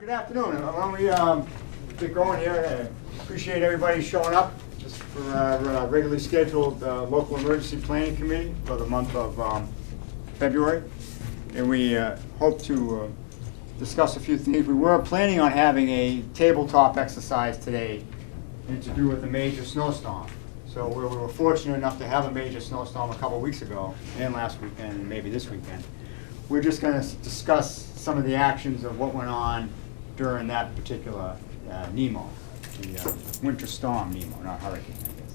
Good afternoon. Why don't we get going here? I appreciate everybody showing up just for our regularly scheduled local emergency planning committee for the month of February. And we hope to discuss a few things. We were planning on having a tabletop exercise today and to do with a major snowstorm. So we were fortunate enough to have a major snowstorm a couple weeks ago and last weekend and maybe this weekend. We're just going to discuss some of the actions of what went on during that particular Nemo, the winter storm Nemo, not hurricane, I guess.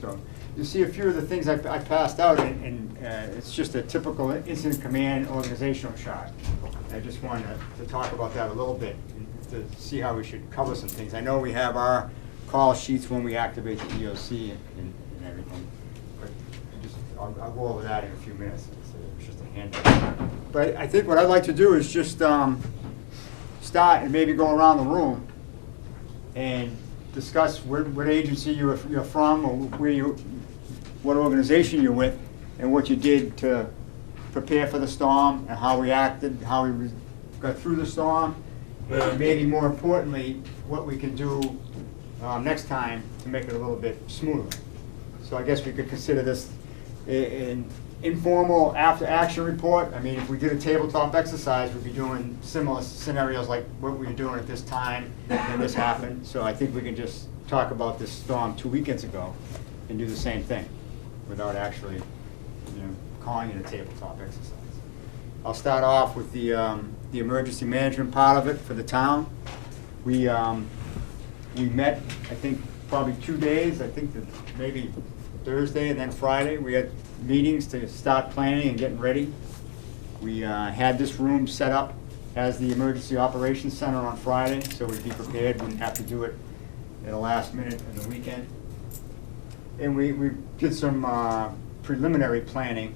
So you see a few of the things I passed out, and it's just a typical incident command organizational chart. I just wanted to talk about that a little bit to see how we should cover some things. I know we have our call sheets when we activate the EOC and everything, but I'll go over that in a few minutes. It's just a handout. But I think what I'd like to do is just start and maybe go around the room and discuss what agency you're from, or what organization you're with, and what you did to prepare for the storm, and how we acted, how we got through the storm, and maybe more importantly, what we can do next time to make it a little bit smoother. So I guess we could consider this an informal after-action report. I mean, if we did a tabletop exercise, we'd be doing similar scenarios like what we were doing at this time when this happened. So I think we can just talk about this storm 2 weekends ago and do the same thing without actually, calling it a tabletop exercise. I'll start off with the emergency management part of it for the town. We met, I think, probably 2 days. I think that maybe Thursday and then Friday. We had meetings to start planning and getting ready. We had this room set up as the Emergency Operations Center on Friday, so we'd be prepared. We didn't have to do it at the last minute in the weekend. And we did some preliminary planning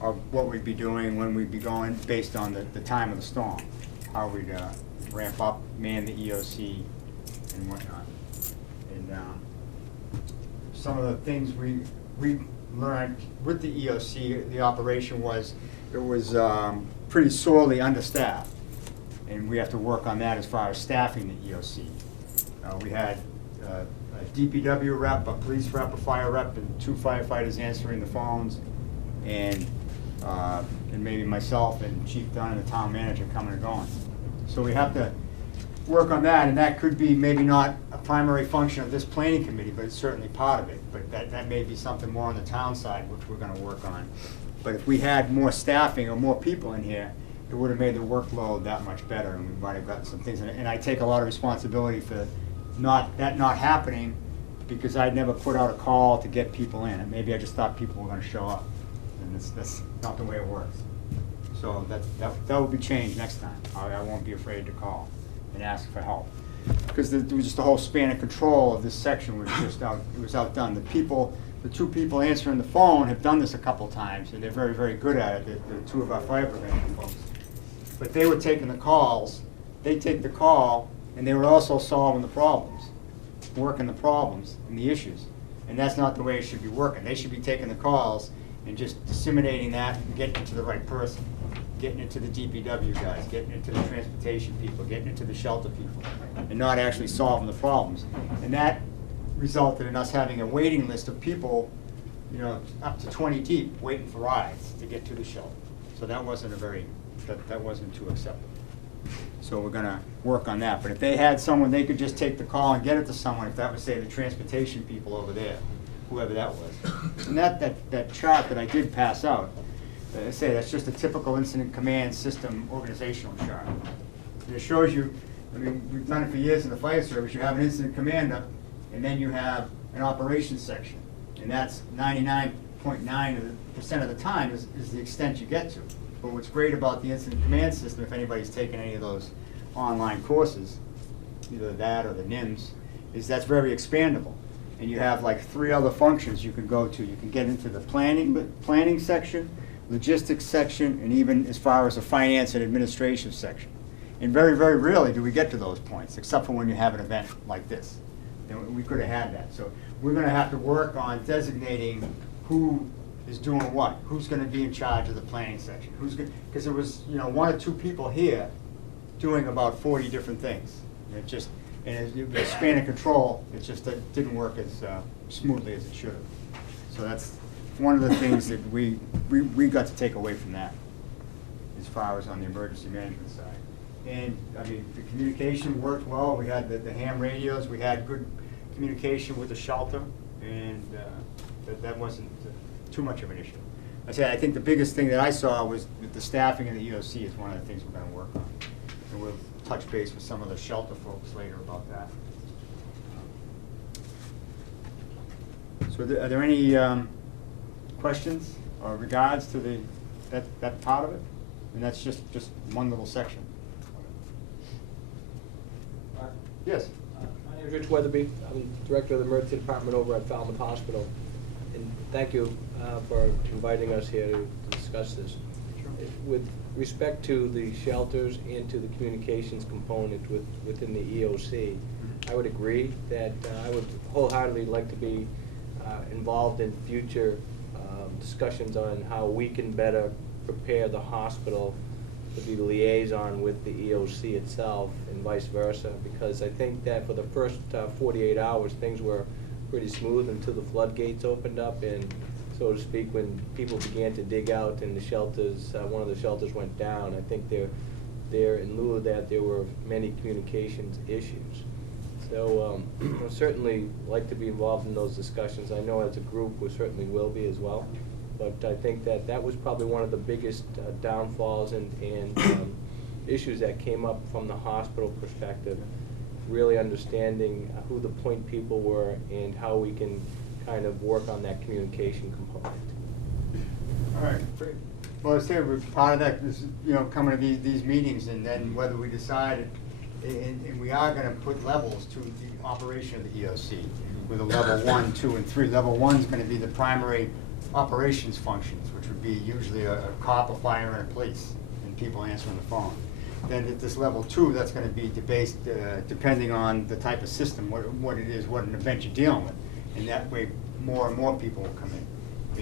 of what we'd be doing, when we'd be going, based on the time of the storm, how we'd ramp up, man the EOC, and whatnot. And some of the things we learned with the EOC, the operation was, it was pretty sorely understaffed, and we have to work on that as far as staffing the EOC. We had a DPW rep, a police rep, a fire rep, and 2 firefighters answering the phones, and maybe myself and Chief Dunn and the town manager coming and going. So we have to work on that, and that could be maybe not a primary function of this planning committee, but it's certainly part of it. But that may be something more on the town side, which we're gonna work on. But if we had more staffing or more people in here, it would have made the workload that much better, and we might have gotten some things. And I take a lot of responsibility for that not happening, because I'd never put out a call to get people in. And maybe I just thought people were gonna show up, and that's not the way it works. So that will be changed next time. I won't be afraid to call and ask for help, because there was just the whole span of control of this section was just outdone. The 2 people answering the phone have done this a couple times, and they're very, very good at it. The 2 of our fire prevention folks. But they were taking the calls. They take the call, and they were also solving the problems, working the problems and the issues. And that's not the way it should be working. They should be taking the calls and just disseminating that and getting it to the right person. Getting it to the DPW guys, getting it to the transportation people, getting it to the shelter people, and not actually solving the problems. And that resulted in us having a waiting list of people, up to 20 deep, waiting for rides to get to the shelter. So that wasn't that wasn't too acceptable. So we're gonna work on that. But if they had someone, they could just take the call and get it to someone, if that was, say, the transportation people over there, whoever that was. And that chart that I did pass out, I say that's just a typical incident command system organizational chart. And it shows you, I mean, we've done it for years in the fire service. You have an incident commander, and then you have an operations section, and that's 99.9% of the time is the extent you get to. But what's great about the incident command system, if anybody's taken any of those online courses, either that or the NIMS, is that's very expandable. And you have like 3 other functions you can go to. You can get into the planning section, logistics section, and even as far as the finance and administration section. And very, very rarely do we get to those points, except for when you have an event like this. Then we could have had that. So we're going to have to work on designating who is doing what, who's going to be in charge of the planning section, because there was 1 or 2 people here doing about 40 different things. It just, and the span of control, it just didn't work as smoothly as it should have. So that's one of the things that we got to take away from that, as far as on the emergency management side. And, I mean, the communication worked well. We had the ham radios. We had good communication with the shelter, and that wasn't too much of an issue. I think the biggest thing that I saw was that the staffing in the EOC is one of the things we're going to work on. And we'll touch base with some of the shelter folks later about that. So are there any questions or regards to that part of it? And that's just one little section. Yes. My name is Rich Weatherby. I'm Director of the Emergency Department over at Falmouth Hospital. And thank you for inviting us here to discuss this. Sure. With respect to the shelters and to the communications component within the EOC, I would agree that I would wholeheartedly like to be involved in future discussions on how we can better prepare the hospital to be the liaison with the EOC itself and vice versa, because I think that for the first 48 hours, things were pretty smooth until the floodgates opened up, and so to speak, when people began to dig out and the shelters, one of the shelters went down, I think there in lieu of that, there were many communications issues. So I'd certainly like to be involved in those discussions. I know as a group we certainly will be as well. But I think that was probably one of the biggest downfalls and issues that came up from the hospital perspective, really understanding who the point people were and how we can kind of work on that communication component. All right, great. Well, I say part of that is, coming to these meetings, and then whether we decide, and we are gonna put levels to the operation of the EOC, with a level 1, 2, and 3. Level 1 is gonna be the primary operations functions, which would be usually a cop, a fire, and a police, and people answering the phone. Then at this level 2, that's going to be based depending on the type of system, what it is, what an event you're dealing with, and that way more and more people will come in.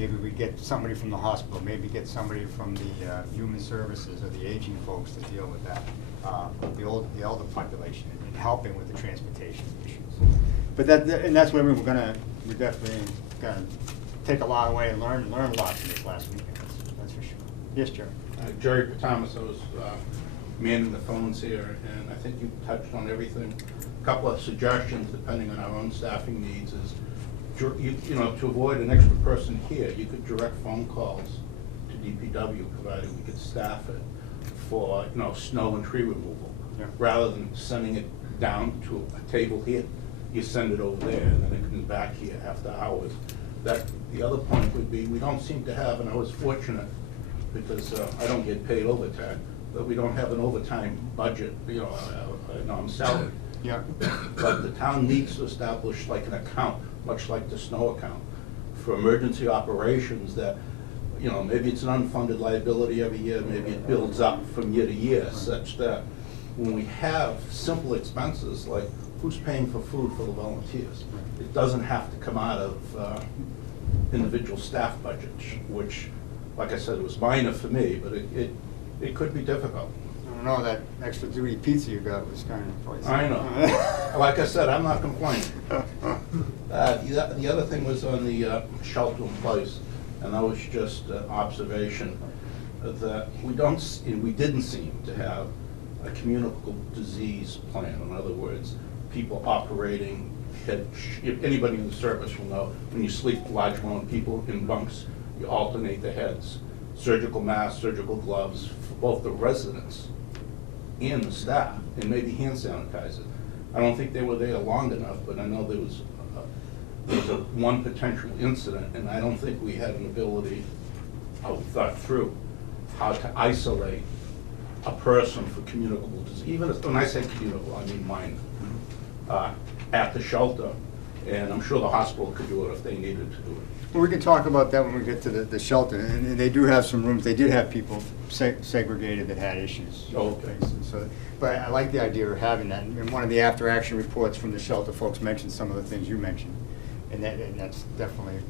Maybe we get somebody from the hospital, maybe get somebody from the human services or the aging folks to deal with that, the elder population, and helping with the transportation issues. But that's where we're definitely gonna take a lot away and learn a lot from this last weekend. That's for sure. Yes, Jerry. Jerry Patamas, I was manning the phones here, and I think you touched on everything. A couple of suggestions, depending on our own staffing needs, is to avoid an extra person here, you could direct phone calls to DPW, provided we could staff it for snow and tree removal, rather than sending it down to a table here. You send it over there, and then it comes back here after hours. The other point would be, we don't seem to have, and I was fortunate because I don't get paid overtime, but we don't have an overtime budget, I'm salaried. Yeah. But the town needs to establish like an account, much like the snow account, for emergency operations that, maybe it's an unfunded liability every year, maybe it builds up from year to year, such that when we have simple expenses like who's paying for food for the volunteers, it doesn't have to come out of individual staff budgets, which, like I said, it was minor for me, but it could be difficult. I don't know, that extra duty pizza you got was kind of pricey. I know. Like I said, I'm not complaining. The other thing was on the shelter in place, and that was just an observation that we didn't seem to have a communicable disease plan. In other words, people operating. If anybody in the service will know, when you sleep large amount of people in bunks, you alternate the heads. Surgical masks, surgical gloves for both the residents and the staff, and maybe hand sanitizer. I don't think they were there long enough, but I know there was one potential incident, and I don't think we had an ability, thought through, how to isolate a person for communicable disease. Even when I say communicable, I mean minor. At the shelter, and I'm sure the hospital could do it if they needed to do it. Well, we can talk about that when we get to the shelter, and they do have some rooms. They did have people segregated that had issues. Okay. So, but I like the idea of having that. And one of the after-action reports from the shelter folks mentioned some of the things you mentioned, and that's definitely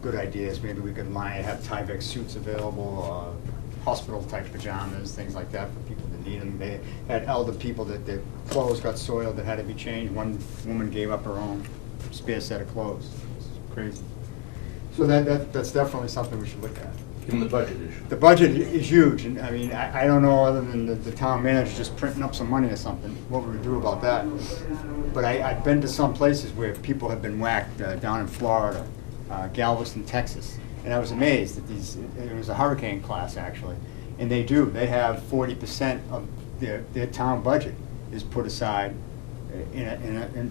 good ideas. Maybe we could have Tyvek suits available, hospital-type pajamas, things like that for people to that need them. They had elder people that their clothes got soiled that had to be changed. One woman gave up her own spare set of clothes. It's crazy. So that's definitely something we should look at. Given the budget issue. The budget is huge, and I mean, I don't know, other than the town manager just printing up some money or something, what we would do about that. But I've been to some places where people have been whacked, down in Florida, Galveston, Texas, and I was amazed that it was a hurricane class actually, and they have 40% of their town budget is put aside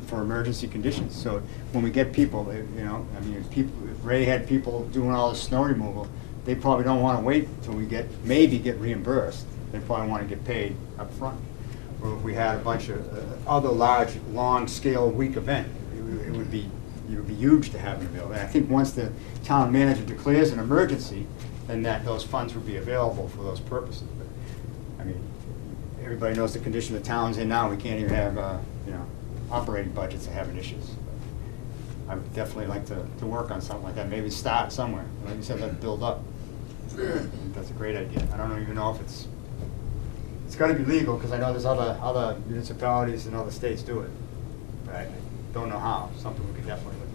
for emergency conditions. So when we get people, you know, I mean, if Ray had people doing all the snow removal, they probably don't want to wait until we maybe get reimbursed. They probably want to get paid up front. Or if we had a bunch of other large, long-scale week event, it would be huge to have them available. And I think once the town manager declares an emergency, then those funds would be available for those purposes. But, I mean, everybody knows the condition the town's in now. We can't even have, you know, operating budgets are having issues. I would definitely like to work on something like that, maybe start somewhere. Like you said, let build up. That's a great idea. I don't even know if it's gotta be legal, because I know there's other municipalities and other states do it. But I don't know how, something we could definitely look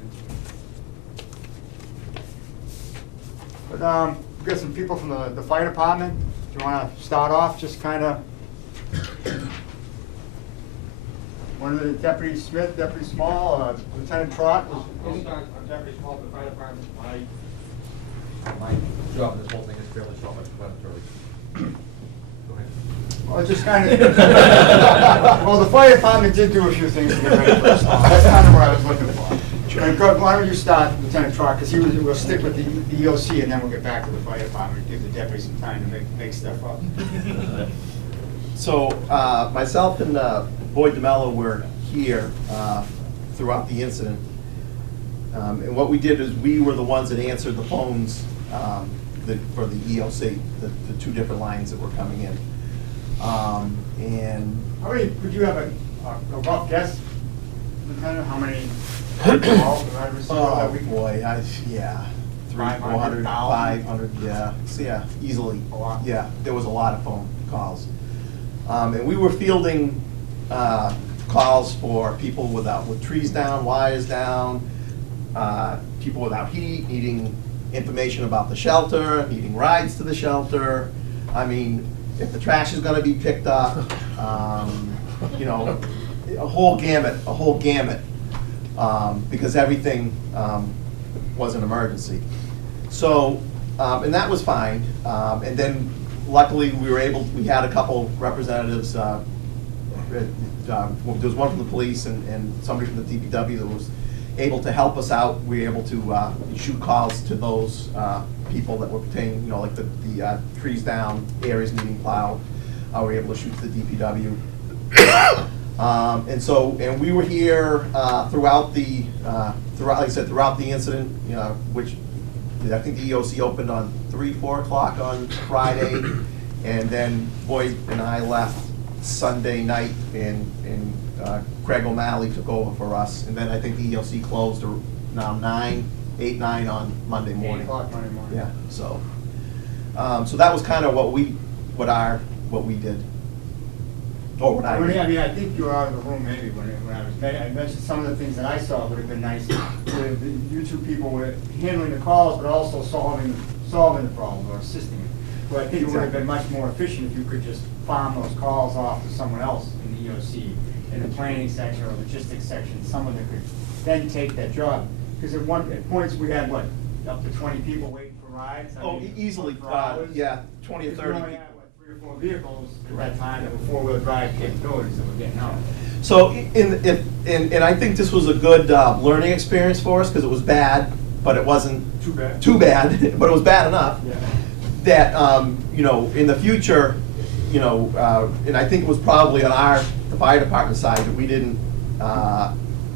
into. But we've got some people from the fire department. Do you wanna start off, just kinda? One of the Deputy Smith, Deputy Small, Lieutenant Trot. I'll start. I'm Deputy Small for the fire department. My job in this whole thing is fairly self-explanatory. Go ahead. Well, it just kind of, well, the fire department did do a few things to get ready for the storm. That's kind of what I was looking for. And why don't you start, Lieutenant Trot, because we'll stick with the EOC and then we'll get back to the fire department, give the deputies some time to make stuff up. So myself and Boyd DeMello were here throughout the incident. And what we did is we were the ones that answered the phones for the EOC, the two different lines that were coming in. And How many, could you have a rough guess, Lieutenant, how many calls we had received that week? boy, yeah, 300, 400, 500, yeah, so, yeah, easily. A lot. Yeah, there was a lot of phone calls. And we were fielding calls for people with trees down, wires down, people without heat, needing information about the shelter, needing rides to the shelter. I mean, if the trash is gonna be picked up, you know, a whole gamut, because everything was an emergency. So, and that was fine. And then luckily we had a couple representatives, there was one from the police and somebody from the DPW that was able to help us out. We were able to shoot calls to those people that were pertaining, you know, like the trees down, areas needing plowed. We were able to shoot to the DPW. And we were here throughout the, like I said, throughout the incident, you know, which I think the EOC opened on 3, 4 o'clock on Friday, and then Boyd and I left Sunday night, and Craig O'Malley took over for us, and then I think the EOC closed around 8, 9 on Monday morning. 8 o'clock Monday morning. Yeah, so that was kind of what we did. Or what I did. I mean, I think you were out of the room maybe when I mentioned some of the things that I saw would have been nice. You two people were handling the calls, but also solving the problem or assisting it. But I think it would have been much more efficient if you could just farm those calls off to someone else in the EOC, in the planning section or logistics section, someone that could then take that job. Because at points we had, what, up to 20 people waiting for rides? I mean, Easily, for hours. yeah, 20 or 30 Because we only people. had, what, 3 or 4 vehicles at that time that were 4-wheel drive capabilities that were getting out. So, and I think this was a good learning experience for us, because it was bad, but it wasn't Too bad. but it was bad enough. Yeah. That, you know, in the future, you know, and I think it was probably on the fire department side that we didn't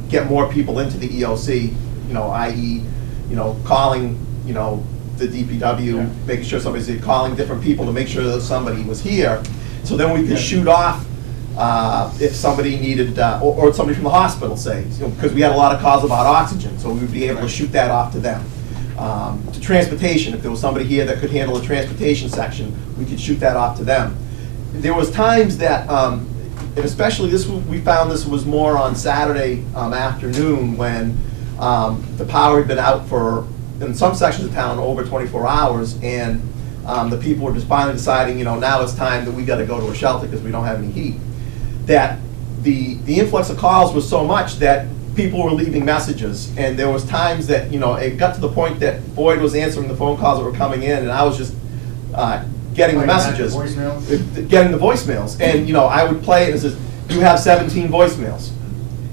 get more people into the EOC, you know, i.e., you know, calling, you know, the DPW, Yeah. making sure somebody's calling different people to make sure that somebody was here. So then we could Yeah. shoot off if somebody needed, or somebody from the hospital, say, you know, because we had a lot of calls about oxygen, so we would be able to Right. shoot that off to them. To transportation, if there was somebody here that could handle the transportation section, we could shoot that off to them. there was times that, and especially we found this was more on Saturday afternoon when the power had been out for, in some sections of town, over 24 hours, and the people were just finally deciding, now it's time that we gotta go to a shelter because we don't have any heat. That the influx of calls was so much that people were leaving messages, and there was times that, it got to the point that Boyd was answering the phone calls that were coming in, and I was just getting the Playing back messages. the voicemails? Getting the voicemails, and, I would play it and it says, you have 17 voicemails.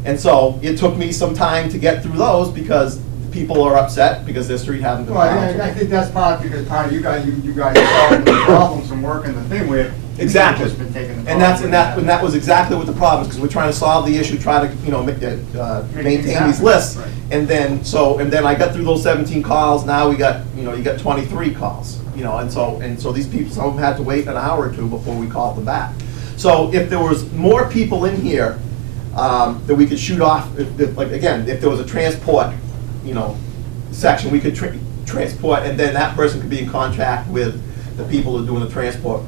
And so it took me some time to get through those because people are upset because their street hasn't been Well, plowed. I think that's part, because part of you guys are solving the problems and working the thing where. Exactly. Just been taking the And that's, problem. and that was exactly what the problem is, because we're trying to solve the issue, try to, maintain these happen. lists. Right. And then, I got through those 17 calls, now we got, you got 23 calls, and so these people, some of them had to wait an hour or two before we called them back. So if there was more people in here, that we could shoot off, if there was a transport, section, we could transport, and then that person could be in contact with the people who are doing the transport.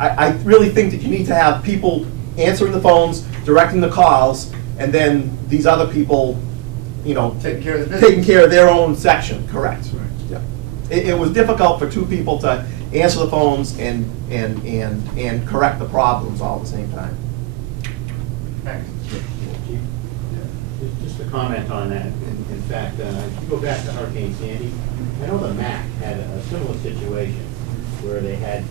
I really think that you need to have people answering the phones, directing the calls, and then these other people, Taking care of the business. taking care of their own section, correct. Right. Yeah. It was difficult for two people to answer the phones and correct the problems all at the same time. Thanks. Just a comment on that. In fact, if you go back to Hurricane Sandy, I know the MAC had a similar situation where they had,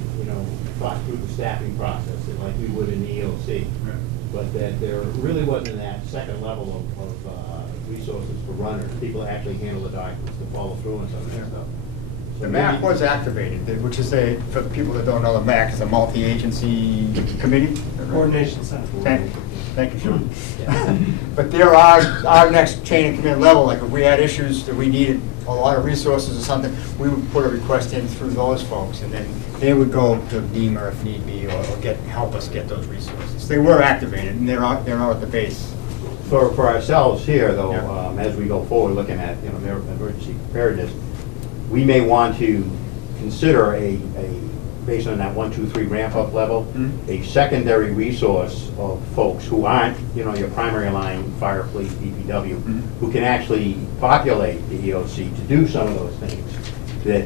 thought through the staffing process, like we would in the EOC. Right. But that there really wasn't that second level of resources for runners, people that actually handle the documents, to follow through and some of that stuff. So The MAC maybe- was activated, which is for the people that don't know, the MAC is a multi-agency committee. Coordination Center. Thank you, Sean. Yeah. But there are, our next chain of command level, like if we had issues that we needed a lot of resources or something, we would put a request in through those folks, and then they would go to NEMA if need be, or help us get those resources. They were activated, and they're out at the base. For ourselves here, though, Yeah. as we go forward, looking at, emergency preparedness, we may want to consider based on that 1, 2, 3 ramp-up level, a secondary resource of folks who aren't, your primary line, fire, police, DPW, who can actually populate the EOC to do some of those things. That,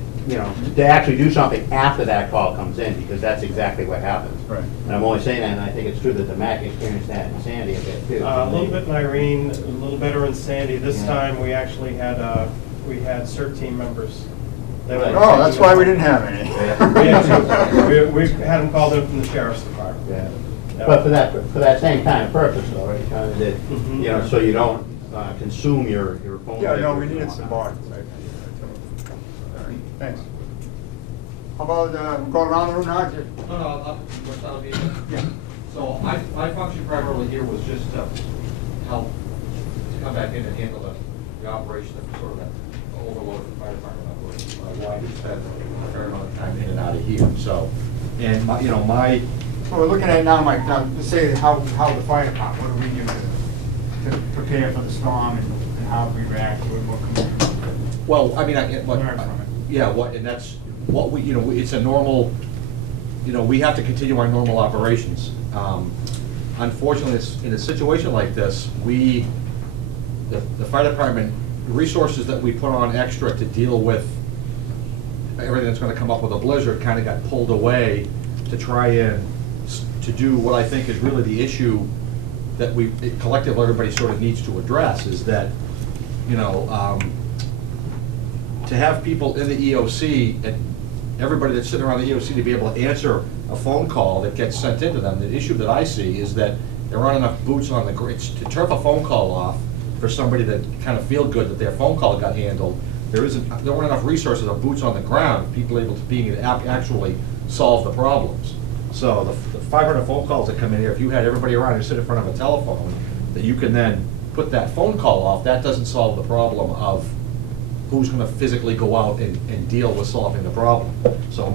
to actually do something after that call comes in, because that's exactly what happens. Right. And I'm only saying that, and I think it's true that the MAC experienced that in Sandy a bit too. A little bit in Irene, a little better in Sandy. This time, we actually had CERT team members. that were Right. Oh, that's why we didn't have any. We had two. We had them called in from the sheriff's department. Yeah. But for that same kind of purpose though, right, kind of that, Mhm. so you don't consume your phone. Yeah, no, we records needed and some whatnot. bodies. All right, thanks. How about going around the room now? That'll be, Yeah. so my function primarily here was just to help, to come back in and handle the operation of sort of that overload of the fire department. My wife spent a fair amount of time in and out of here, so, and my, Well, we're looking at it now, Mike, now, to say how the fire department, what do we do to prepare for the storm and how we react to it, what can well, I Learn from it. yeah, and that's what we, it's a normal, we have to continue our normal operations. Unfortunately, in a situation like this, the fire department, resources that we put on extra to deal with everything that's gonna come up with a blizzard kind of got pulled away to try and to do what I think is really the issue that collectively, everybody sort of needs to address, is that, to have people in the EOC and everybody that's sitting around the EOC to be able to answer a phone call that gets sent into them, the issue that I see is that there aren't enough boots on the ground. To turn a phone call off for somebody that kind of feel good that their phone call got handled, there weren't enough resources of boots on the ground, people able to actually solve the problems. So the 500 phone calls that come in here, if you had everybody around who sit in front of a telephone, that you can then put that phone call off, that doesn't solve the problem of who's gonna physically go out and deal with solving the problem. So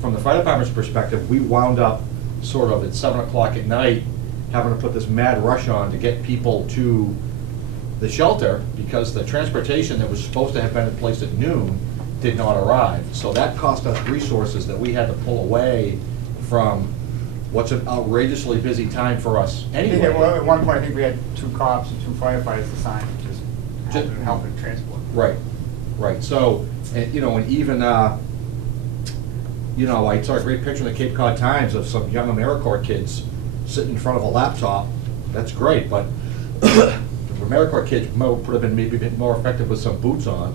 from the fire department's perspective, we wound up sort of at 7 o'clock at night, having to put this mad rush on to get people to the shelter, because the transportation that was supposed to have been in place at noon did not arrive. So that cost us resources that we had to pull away from what's an outrageously busy time for us I think anyway. at one point, I think we had 2 cops and 2 firefighters assigned, just Just- helping transport. Right, right, so, and, you know, and even, you know, I saw a great picture in the Cape Cod Times of some young AmeriCorps kids sitting in front of a laptop. That's great, but the AmeriCorps kids would have been maybe a bit more effective with some boots on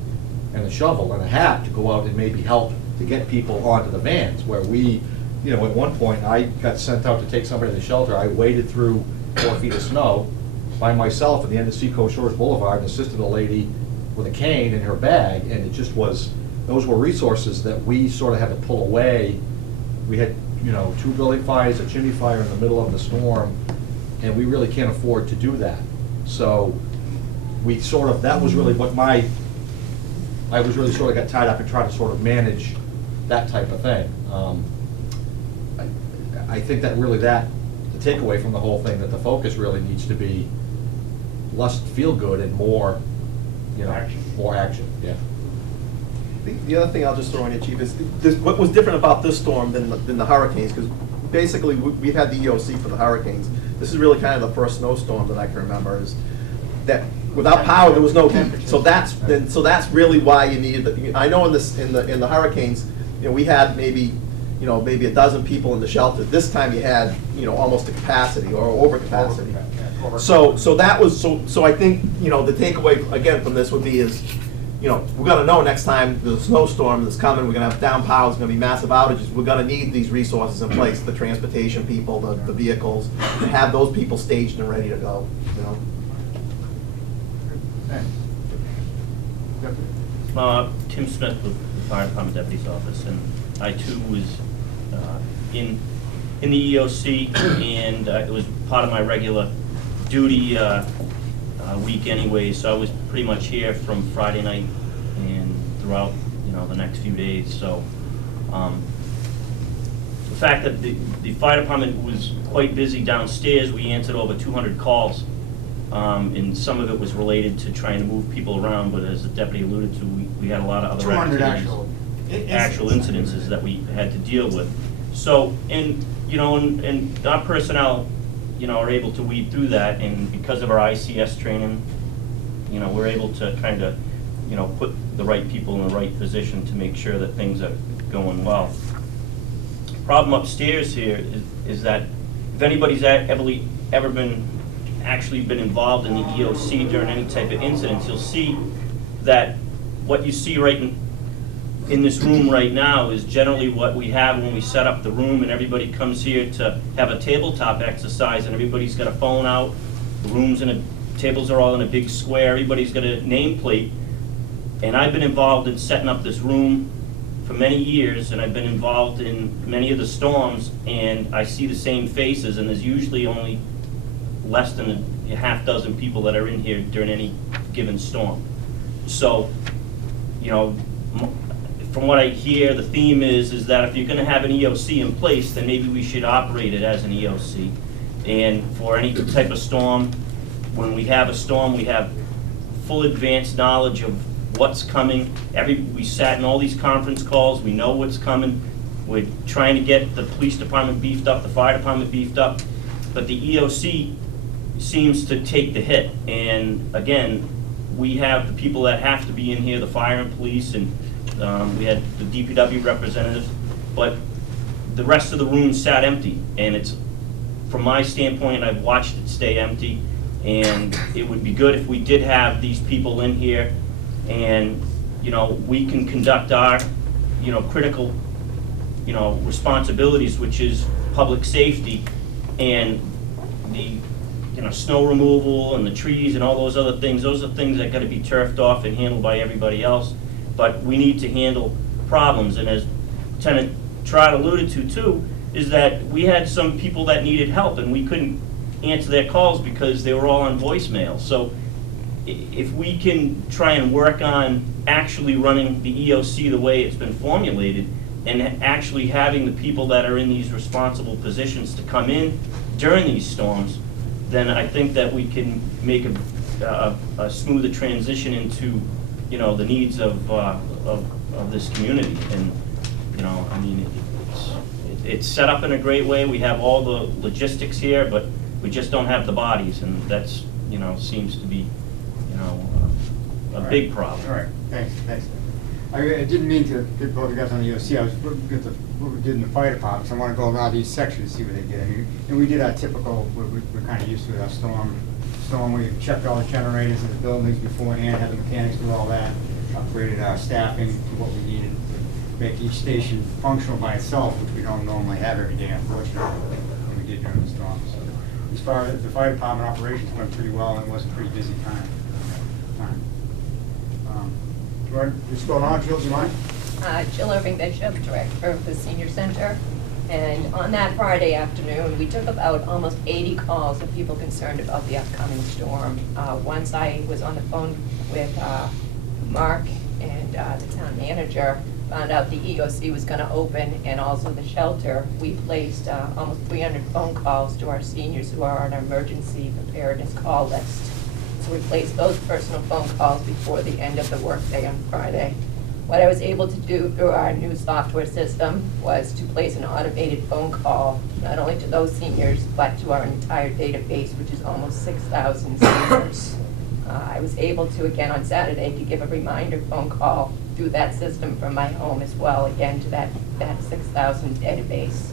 and a shovel and a hat to go out and maybe help to get people onto the vans, where we, you know, at one point, I got sent out to take somebody to the shelter. I waded through 4 feet of snow by myself at the end of Seacoast Shores Boulevard and assisted a lady with a cane in her bag, and it just was, those were resources that we sort of had to pull away. We had, you know, 2 building fires, a chimney fire in the middle of the storm, and we really can't afford to do that. So we sort of, that was really what I was really sort of got tied up in trying to sort of manage that type of thing. I think that really the takeaway from the whole thing, that the focus really needs to be less feel good and more, you know, Action. more action, yeah. The other thing I'll just throw in here, Chief, is this, what was different about this storm than the hurricanes, because basically, we've had the EOC for the hurricanes. This is really kind of the first snowstorm that I can remember, is that without power, there was no heat. So that's really why you needed the, I know in the hurricanes, you know, we had maybe a dozen people in the shelter. This time you had, you know, almost a capacity or over capacity. So that was, so I think, you know, the takeaway again from this would be is, you know, we're gonna know next time there's a snowstorm that's coming, we're gonna have down power, there's gonna be massive outages, we're gonna need these resources in place, the transportation people, the vehicles, to have those people staged and ready to go, you know? Thanks. Deputy. Tim Smith with the Fire Department Deputy's Office, and I too was in the EOC, and it was part of my regular duty week anyway, so I was pretty much here from Friday night and throughout, you know, the next few days. So the fact that the fire department was quite busy downstairs, we answered over 200 calls, and some of it was related to trying to move people around, but as the deputy alluded to, we had a lot of other 200 activities, actual incidences that we had to deal with. So, and, you know, and our personnel, you know, are able to weed through that, and because of our ICS training, you know, we're able to kind of, you know, put the right people in the right position to make sure that things are going well. Problem upstairs here is that if anybody's ever been involved in the EOC during any type of incidents, you'll see that what you see right in this room right now is generally what we have when we set up the room, and everybody comes here to have a tabletop exercise, and everybody's got a phone out, the tables are all in a big square, everybody's got a nameplate. And I've been involved in setting up this room for many years, and I've been involved in many of the storms, and I see the same faces, and there's usually only less than a half dozen people that are in here during any given storm. So, you know, from what I hear, the theme is that if you're gonna have an EOC in place, then maybe we should operate it as an EOC. And for any type of storm, when we have a storm, we have full advanced knowledge of what's coming. We sat in all these conference calls, we know what's coming. We're trying to get the police department beefed up, the fire department beefed up, but the EOC seems to take the hit. And again, we have the people that have to be in here, the fire and police, and we had the DPW representatives, but the rest of the room sat empty. And it's, from my standpoint, I've watched it stay empty, and it would be good if we did have these people in here, and, you know, we can conduct our, you know, critical, you know, responsibilities, which is public safety, and the, you know, snow removal and the trees and all those other things. Those are things that gotta be turfed off and handled by everybody else. But we need to handle problems, and as Lieutenant Trott alluded to too, is that we had some people that needed help and we couldn't answer their calls because they were all on voicemail. So if we can try and work on actually running the EOC the way it's been formulated, and actually having the people that are in these responsible positions to come in during these storms, then I think that we can make a smoother transition into, you know, the needs of this community. And, you know, I mean, it's set up in a great way, we have all the logistics here, but we just don't have the bodies, and that's, you know, seems to be, you know, a big problem. All right, thanks. I didn't mean to get both of you guys on the EOC, I was looking at what we did in the fire department, so I wanna go around each section and see what they did. I mean, and we did our typical, we're kinda used to it, our storm, we checked all the generators in the buildings beforehand, had the mechanics do all that, upgraded our staffing to what we needed to make each station functional by itself, which we don't normally have every day, unfortunately, and we did during the storm. So as far as the fire department operations went pretty well, and it was a pretty busy time. Do you want to just go on, Jill, do you mind? Jill Irving Bishop, Director of the Senior Center. And on that Friday afternoon, we took about almost 80 calls of people concerned about the upcoming storm. Once I was on the phone with Mark and the town manager, found out the EOC was gonna open and also the shelter, we placed almost 300 phone calls to our seniors who are on our emergency preparedness call list. So we placed those personal phone calls before the end of the workday on Friday. What I was able to do through our new software system was to place an automated phone call, not only to those seniors, but to our entire database, which is almost 6,000 seniors. I was able to, again on Saturday, to give a reminder phone call through that system from my home as well, again to that 6,000 database.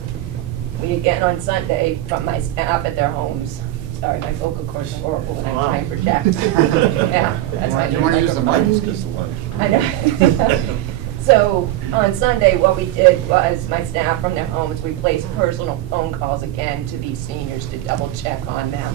We again on Sunday, from my staff at their homes. Sorry, my vocal cords are horrible when I'm trying to project. Yeah, that's my. You want to use the mic? I know. So on Sunday, what we did was my staff from their homes, we placed personal phone calls again to these seniors to double check on them.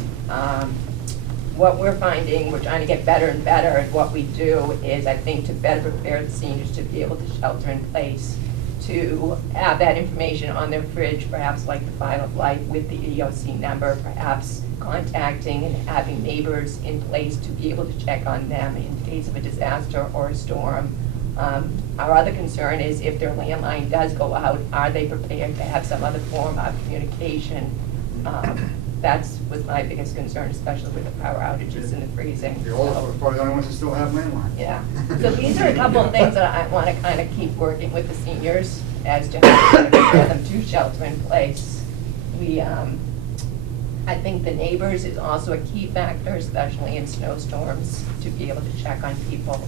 What we're finding, we're trying to get better and better at what we do is, I think, to better prepare the seniors to be able to shelter in place, to have that information on their fridge, perhaps like the File of Life with the EOC number, perhaps contacting and having neighbors in place to be able to check on them in case of a disaster or a storm. Our other concern is if their landline does go out, are they prepared to have some other form of communication? That's was my biggest concern, especially with the power outages and the freezing. The old folks are probably the only ones that still have landline. Yeah, so these are a couple of things that I want to kind of keep working with the seniors as to how to prepare them to shelter in place. I think the neighbors is also a key factor, especially in snowstorms, to be able to check on people.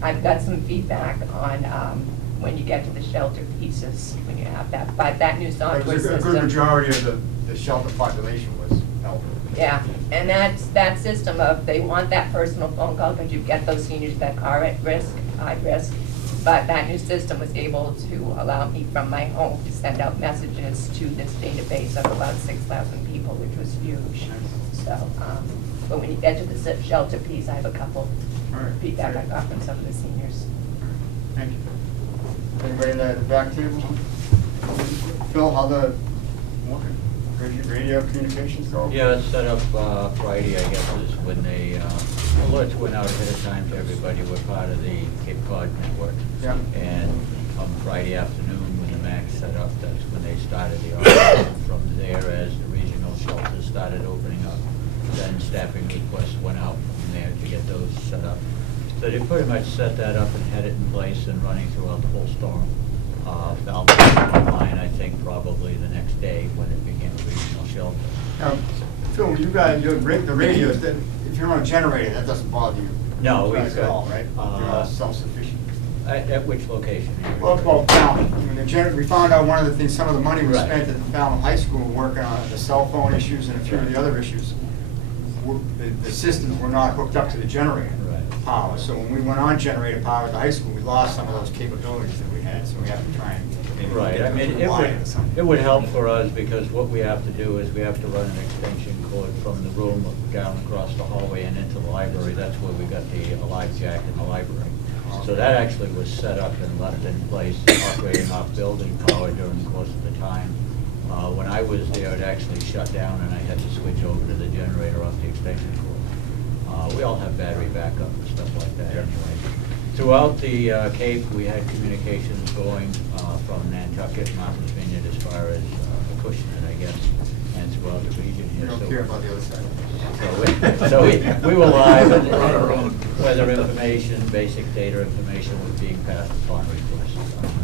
I've got some feedback on when you get to the shelter pieces, when you have that, but that new software system. A good majority of the shelter population was elderly. Yeah, and that system of, they want that personal phone call, because you get those seniors that are at risk, high risk, but that new system was able to allow me from my home to send out messages to this database of about 6,000 people, which was huge. So, but when you get to the shelter piece, I have a couple feedback I got from some of the seniors. Thank you. Anybody in the back table? Phil, how the radio communications go? Yeah, it's set up Friday, I guess, is when they, alerts went out ahead of time to everybody. We're part of the Cape Cod network. Yeah. And come Friday afternoon, when the MAC set up, that's when they started the operation. From there, as the regional shelters started opening up, then staffing requests went out from there to get those set up. So they pretty much set that up and had it in place and running throughout the whole storm. Falmouth online, I think, probably the next day when it became a regional shelter. Phil, you guys, the radios, if you're on a generator, that doesn't bother you? No, You we've guys at all, right? got, You're all self-sufficient. At which location? Well, Falmouth. We found out one of the things, some of the money was Right. spent at the Falmouth High School working on the cell phone issues and a few of the other issues. The systems were not hooked up to the generator power. So when we went on generator power at the high school, we lost some of those capabilities that we had, so we have to try and maybe Right, get I mean, them wired or something. it would help for us, because what we have to do is we have to run an extension cord from the room down across the hallway and into the library. That's where we got the live jack in the library. So that actually was set up and left in place, operating off building power during the course of the time. When I was there, it actually shut down and I had to switch over to the generator off the extension cord. We all have battery backup and stuff like that anyway. Throughout the Cape, we had communications going from Nantucket, Martha's Vineyard, as far as Acushnet, I guess, and throughout the region You here. don't care about the other side. So we were live, and weather information, basic data information was being passed upon request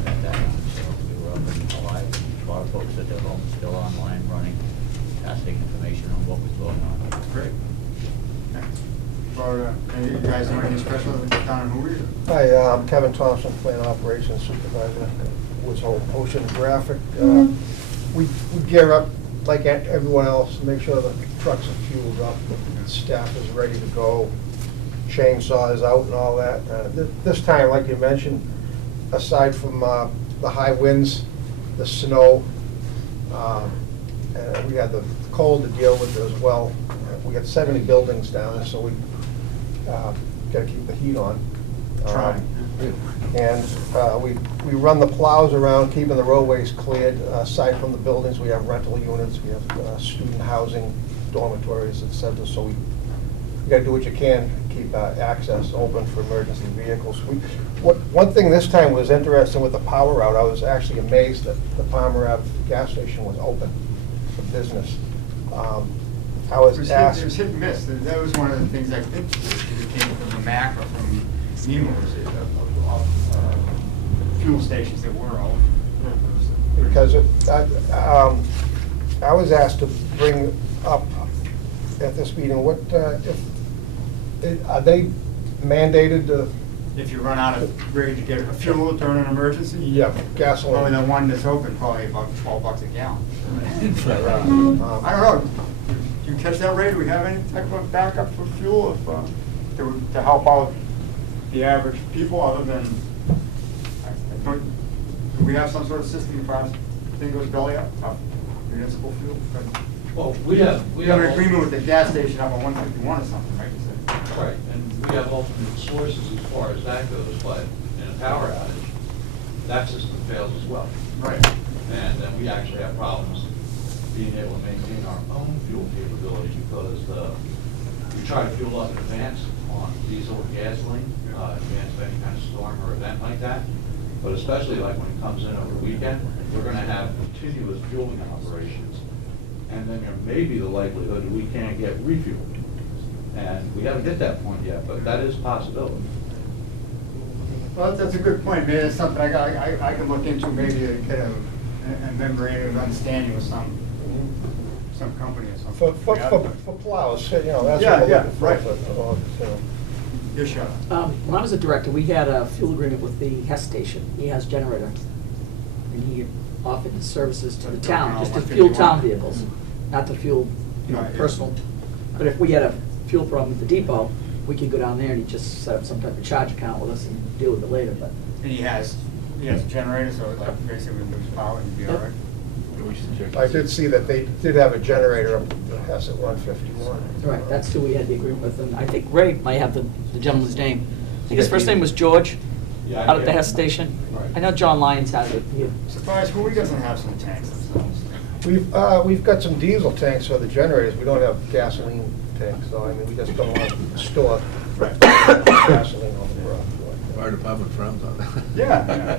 at that time. So we were up and a lot of folks at their homes still online running, passing information on what was going on. Great. Or, you guys know anything special down in Hoover? Hi, I'm Kevin Thompson, Plant Operations Supervisor, Woods Hole Oceanographic. We gear up like everyone else, make sure the trucks are fueled up, the staff is ready to go, chainsaws out and all that. This time, like you mentioned, aside from the high winds, the snow, we had the cold to deal with as well. We got 70 buildings down there, so we got to keep the heat on. Trying. And we run the plows around, keeping the roadways cleared. Aside from the buildings, we have rental units, we have student housing, dormitories, et cetera. So we got to do what you can, keep access open for emergency vehicles. One thing this time was interesting with the power out. I was actually amazed that the Palmer Ave gas station was open for business. I was It asked. was hit and miss. That was one of the things I think that came from the MAC or from NEMA, fuel stations that were all. Because I was asked to bring up at this meeting, what, are they mandated to? If you run out of, ready to get a fuel during an emergency? Yeah, gasoline. Probably the one that's open, probably about $12 a gallon. I don't know. Do you catch that, Ray? Do we have any type of backup for fuel to help out the average people other than, do we have some sort of system if our thing goes belly up, municipal fuel? Well, we have an agreement with the gas station up on 151 or something, right? Right, and we have alternate sources as far as that goes, but in a power outage, that system fails as well. Right. And then we actually have problems being able to maintain our own fuel capability because we try to fuel up in advance on diesel or gasoline, in advance of any kind of storm or event like that. But especially like when it comes in over the weekend, we're gonna have continuous fueling operations. And then there may be the likelihood that we can't get refueled. And we haven't hit that point yet, but that is a possibility. Well, that's a good point. Maybe it's something I can look into, maybe to get a memorandum of understanding with some company or something. For plows, you know, that's Yeah, what we're yeah, looking for. right. You know. Your shot. When I was a director, we had a fuel agreement with the Hess station. He has a generator. And he offered his services to the town, just to fuel town vehicles, not to fuel, Right, yeah. personal. But if we had a fuel problem at the depot, we could go down there and he'd just set up some type of charge account with us and deal with it later, but. And he has a generator, so like basically we lose power and you'd be all right. I did see that they did have a generator up at Hess at 151. Right, that's who we had the agreement with, and I think Ray might have the gentleman's name. I think his first name was George, Yeah, out at the yeah. Hess station. Right. I know John Lyons has it. Surprised who doesn't have some tanks themselves. We've got some diesel tanks for the generators. We don't have gasoline tanks, though. I mean, we just don't want to store gasoline on the road. Fire department frowns on that. Yeah.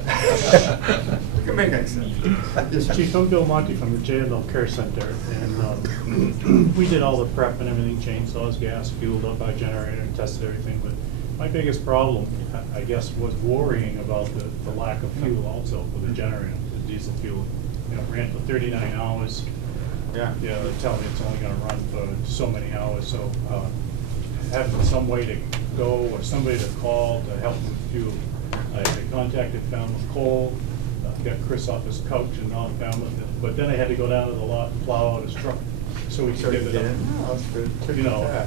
You can make that sense. Chief, I'm Bill Monty from the JML Care Center, and we did all the prep and everything, chainsaws, gas, fueled up our generator, and tested everything, but my biggest problem, I guess, was worrying about the lack of fuel also for the generator, the diesel fuel. You know, ran for 39 hours. Yeah. Yeah, they tell me it's only gonna run for so many hours, so having some way to go or somebody to call to help with fuel. I contacted Falmouth Coal, got Chris off his couch in North Falmouth, but then I had to go down to the lot and plow out his truck so we could give it up. Oh, that's good. You know, Yeah.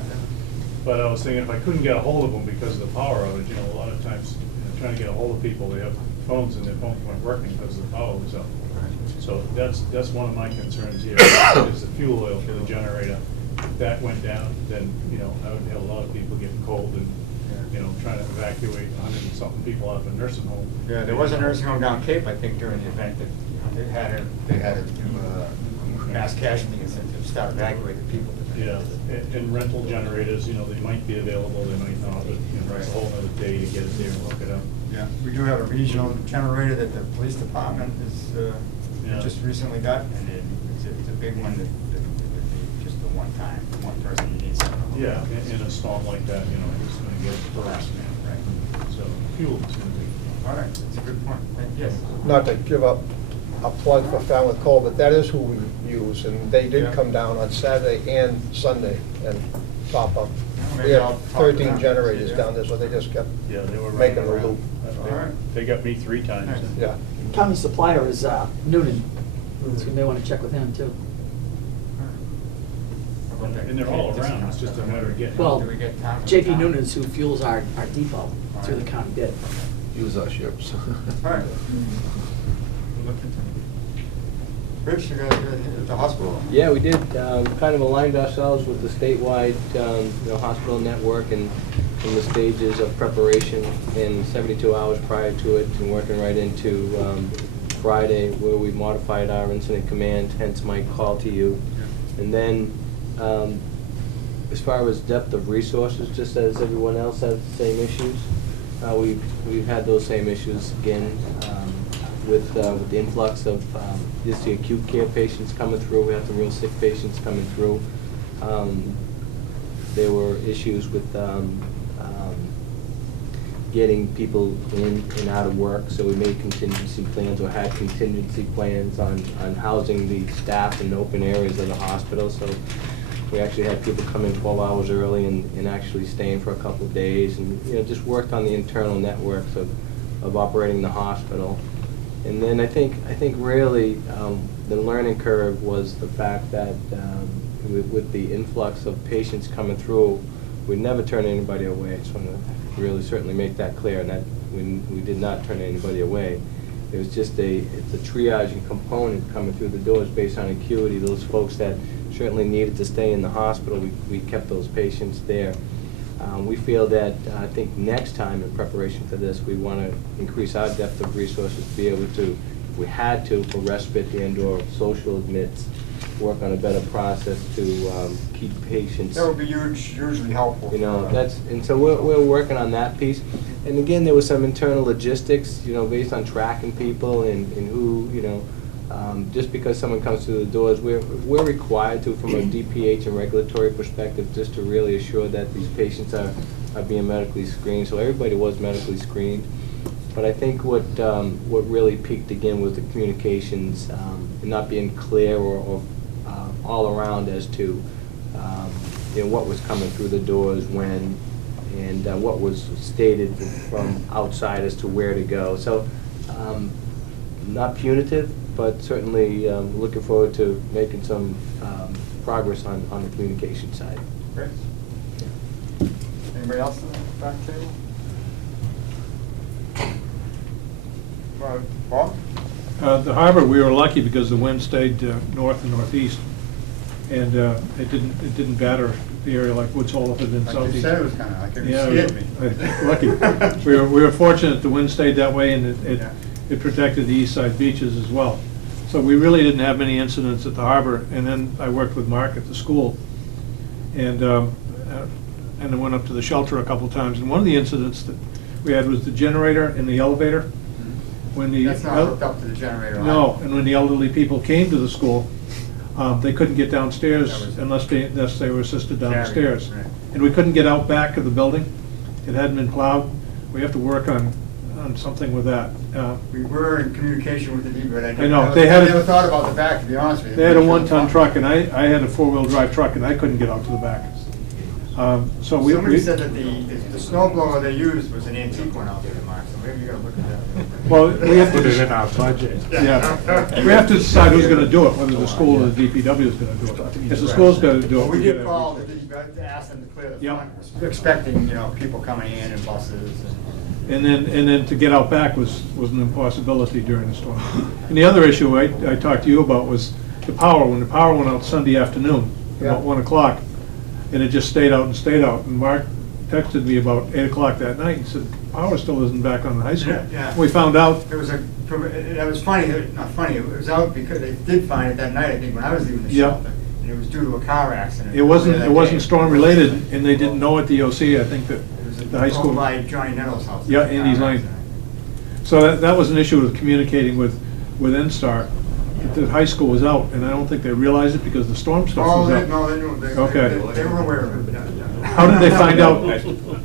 but I was thinking if I couldn't get a hold of them because of the power outage, you know, a lot of times, trying to get a hold of people, they have phones and their phones weren't working because the power was out. So that's one of my concerns here, is the fuel oil for the generator. If that went down, then, you know, I would have a lot of people getting cold and, you know, trying to evacuate 100 and something people out of a nursing home. Yeah, there was a nursing home down Cape, I think, during the event that they had to do a mass casualty incentive, to start evacuating people. Yeah, and rental generators, you know, they might be available, they might not, but, you know, it's a whole other day to get it there and hook it up. Yeah, we do have a regional generator that the police department is, just recently got, and it's a big one that would be just the one person who needs something. Yeah, in a storm like that, you know, who's gonna get it first, Right. so fuel is gonna be. All right, that's a good point. Yes. Not to give up a plug for Falmouth Coal, but that is who we use, and they did Yeah. come down on Saturday and Sunday and top up. Maybe We had I'll talk to 13 them. generators Yeah. down there, so they just kept Yeah, they were making running a around. loop. All right. They got me 3 times. Nice. Yeah. County supplier is Noonan, so you may want to check with him too. And they're all around, it's just a matter of getting. Well, Do we get time for JP time? Noonan's who fuels our depot through the county bid. Use our ships. All right. Rich, you guys at the hospital? Yeah, we did. We kind of aligned ourselves with the statewide, hospital network and in the stages of preparation in 72 hours prior to it and working right into Friday where we modified our incident command, hence my call to you. And then, as far as depth of resources, just as everyone else has the same issues, we've had those same issues again with the influx of just the acute care patients coming through. We have the real sick patients coming through. There were issues with getting people in and out of work, so we made contingency plans or had contingency plans on housing the staff in open areas of the hospital. So we actually had people come in 12 hours early and actually staying for a couple of days, and just worked on the internal networks of operating the hospital. And then I think really the learning curve was the fact that with the influx of patients coming through, we never turn anybody away. I just want to really certainly make that clear, and that we did not turn anybody away. It was just it's a triaging component coming through the doors based on acuity. Those folks that certainly needed to stay in the hospital, we kept those patients there. We feel that, I think next time in preparation for this, we want to increase our depth of resources to be able to, if we had to, for respite and/or social admits, work on a better process to keep patients. That would be hugely helpful. And so we're working on that piece. And again, there was some internal logistics, based on tracking people and who, just because someone comes through the doors, we're required to, from a DPH and regulatory perspective, just to really assure that these patients are being medically screened. So everybody was medically screened. But I think what really peaked again was the communications and not being clear or all around as to what was coming through the doors when, and what was stated from outside as to where to go. So not punitive, but certainly looking forward to making some progress on the communication side. Great. Anybody else on the back table? Bob? The harbor, we were lucky because the wind stayed north and northeast, and it didn't batter the area like Woods Hole up in Like southeast. you said, it was kind of like it Yeah, scared me. lucky. We were fortunate the wind stayed that way, and Yeah. it protected the east side beaches as well. So we really didn't have many incidents at the harbor, and then I worked with Mark at the school, and I went up to the shelter a couple times, and one of the incidents that we had was the generator in the elevator. When the That's not hooked up to the generator. No, and when the elderly people came to the school, they couldn't get downstairs That was- unless they were assisted down the Carried, stairs. right. And we couldn't get out back of the building. It hadn't been plowed. We have to work on something with that. We were in communication with the DEP, but I know, they had I a- never thought about the back, to be honest with you. They had a one-ton truck, and I had a four-wheel drive truck, and I couldn't get out to the back. So we. Somebody said that the snow blower they used was an antique one out there, Mark, so maybe you gotta look at that. Well, we have to. Put it in our budget. Yeah, we have to decide who's gonna do it, whether the school or the DPW is gonna do it. If the school's gonna do Well, it. we we did gotta- call the DEP to ask them to clear the Yep. front, expecting, people coming in and buses and. And then to get out back was an impossibility during the storm. And the other issue I talked to you about was the power. When the power went out Sunday afternoon, about Yeah. 1 o'clock, and it just stayed out and stayed out. And Mark texted me about 8 o'clock that night and said, power still isn't back on the high school. Yeah. We found out, There was that was funny, not funny, it was out because they did find it that night, I think, when I was leaving the Yeah. shelter. And it was due to a car accident. it wasn't earlier that day. storm-related, and they didn't know at the OC, I think that It was the high school. over by Johnny Nettles' house. Yeah, Car Andy's Lane. accident. So that was an issue with communicating with NSTAR. The high school was out, and I don't think they realized it because the storm stuff Oh, was they, out. no, they knew, Okay. they were aware of it. Yeah. How did they find out?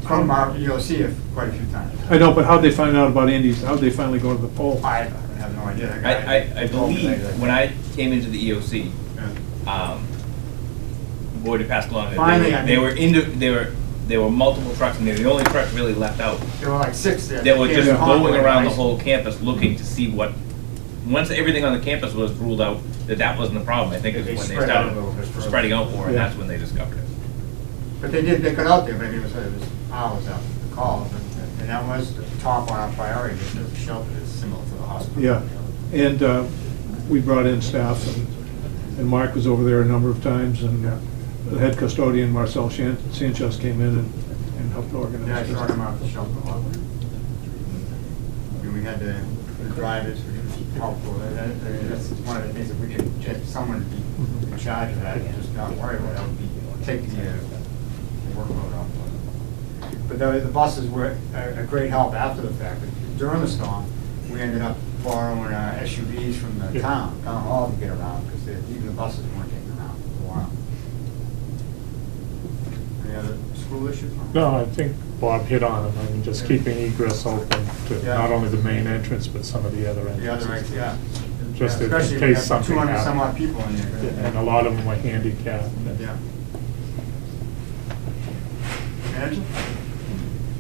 From you'll see it quite a few times. I know, but how'd they find out about Andy's, how'd they finally go to the poll? I have no idea. That guy I told me believe that- when I came into the EOC, Yeah. the board had passed along that Finally, I they mean- were there were multiple trucks, and they were the only truck really left out. There were like 6 there. That were Came just in going convoy, around the right? whole campus looking to see what, once everything on the campus was ruled out, that wasn't the problem. I think it They was when they spread out a started little bit further. spreading out more, and Yeah. that's when they discovered it. But they got out there, but it was hours after the call, and that was the top on our priority, because the shelter is similar to the hospital. Yeah, and we brought in staff, and Mark was over there a number of times, and the head custodian, Marcel Sanchez, came in and helped Yeah, I organize saw this. him out at the shelter a lot. And we had the drivers, which was helpful. That's one of the things, if we could get someone to be in charge of that, and just not worry about it, that would be, take the workload off. But the buses were a great help after the fact. During the storm, we ended up borrowing SUVs from the town hall to get around, because even the buses weren't getting around for a while. Any other school issues? No, I think Bob hit on it. I mean, just keeping egress open to Yeah. not only the main entrance, but some of the other The entrances. other, yeah. Just Yeah, in especially if we case have something 200 some odd happened. people in there. Yeah, and a lot of them were handicapped. Yeah. Manager?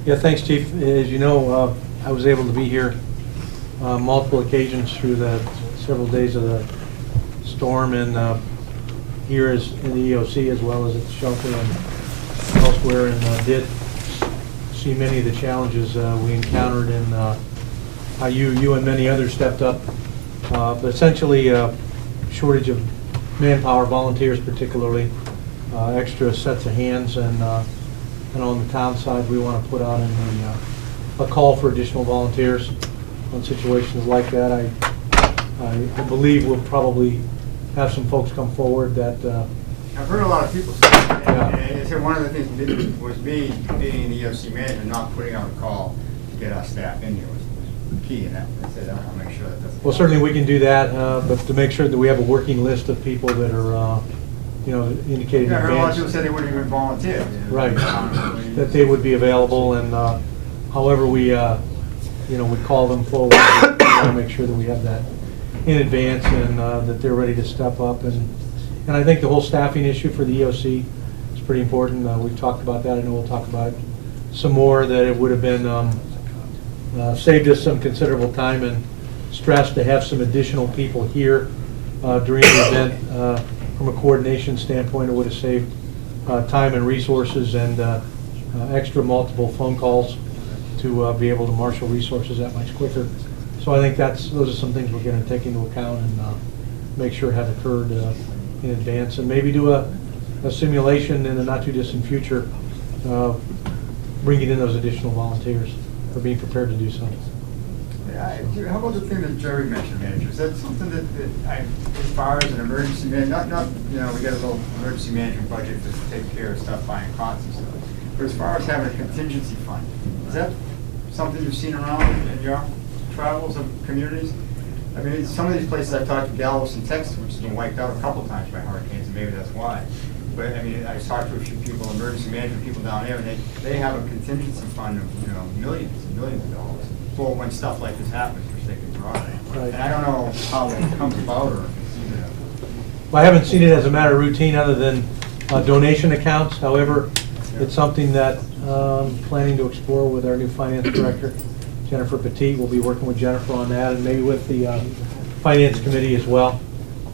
Yeah, thanks, Chief. As you know, I was able to be here multiple occasions through the several days of the storm, and here is in the EOC as well as at the shelter and elsewhere, and did see many of the challenges we encountered, and how you and many others stepped up. But essentially, shortage of manpower, volunteers particularly, extra sets of hands, and on the town side, we want to put out a call for additional volunteers on situations like that. I believe we'll probably have some folks come forward that. I've heard a lot of people say, Yeah. and it's one of the things was me being the EOC manager, not putting out a call to get our staff in here was key in that. I said, I want to make sure that doesn't. Well, certainly we can do that, but to make sure that we have a working list of people that are, indicated in Yeah, I heard a lot of advance. people say they wouldn't even volunteer. Right, that they would be available, and however we call them forward, we want to make sure that we have that in advance, and that they're ready to step up. And I think the whole staffing issue for the EOC is pretty important. We've talked about that. I know we'll talk about it some more, that it would have been, saved us some considerable time and stress to have some additional people here during the event. From a coordination standpoint, it would have saved time and resources, and extra multiple phone calls to be able to marshal resources that much quicker. So I think those are some things we're going to take into account and make sure have occurred in advance, and maybe do a simulation in the not too distant future, bringing in those additional volunteers, or being prepared to do so. How about the thing that Jerry mentioned, manager? Is that something that as far as an emergency man, not, we got a little emergency management budget to take care of stuff, buying cots and stuff. But as far as having a contingency fund, is that something you've seen around in your travels of communities? I mean, some of these places I've talked to, Galveston, Texas, which has been wiped out a couple times by hurricanes, and maybe that's why. But, I mean, I've talked to a few people, emergency management people down there, and they have a contingency fund of, millions and millions of dollars for when stuff like this happens, which they can draw on. Right. And I don't know how that comes about, or if it's even I haven't seen it as a matter of routine other than donation accounts. However, it's something that I'm planning to explore with our new finance director, Jennifer Petit. We'll be working with Jennifer on that, and maybe with the finance committee as well,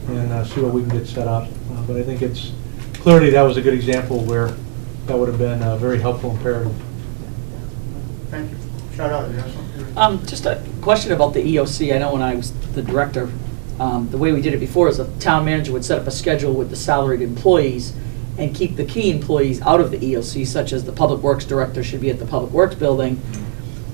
and see what we can get set up. But I think clearly that was a good example where that would have been very helpful and imperative. Thank you. Shout out, you have something? Just a question about the EOC. I know when I was the director, the way we did it before is the town manager would set up a schedule with the salaried employees and keep the key employees out of the EOC, such as the public works director should be at the public works building.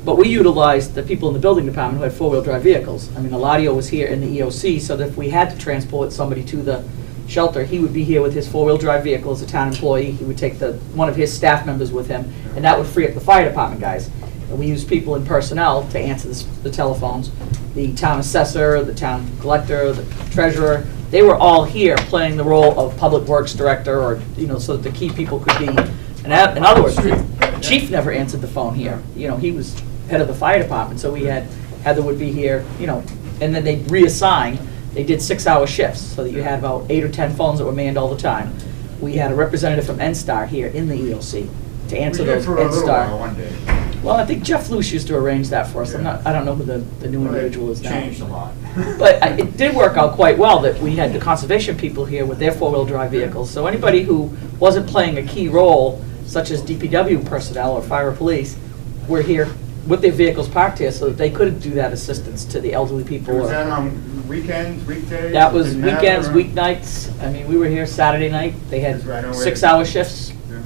But we utilized the people in the building department who had four-wheel drive vehicles. I mean, Eladio was here in the EOC, so that if we had to transport somebody to the shelter, he would be here with his four-wheel drive vehicle as a town employee. He would take one of his staff members with him, and that would free up the fire department guys. And we used people in personnel to answer the telephones. The town assessor, the town collector, the treasurer, they were all here playing the role of public works director, or, so that the key people could be, in other words, the chief never answered the phone here. He was head of the fire department, so we had, Heather would be here, and then they reassigned, they did 6-hour shifts, so that you had about 8 or 10 phones that were manned all the time. We had a representative from NSTAR here in the EOC to answer We did those for a little while NSTAR. one day. Well, I think Jeff Luce used to arrange that for us. Yeah. I don't know who the new Well, it individual is now. changed a lot. But it did work out quite well that we had the conservation people here with their 4-wheel drive vehicles. So anybody who wasn't playing a key role, such as DPW personnel or fire or police, were here with their vehicles parked here so that they could do that assistance to the elderly people. Was or- that on weekends, weekdays? That was Didn't matter, weekends, or- weeknights. I mean, we were here Saturday night. They had That's right, I know where- 6-hour shifts, Yeah.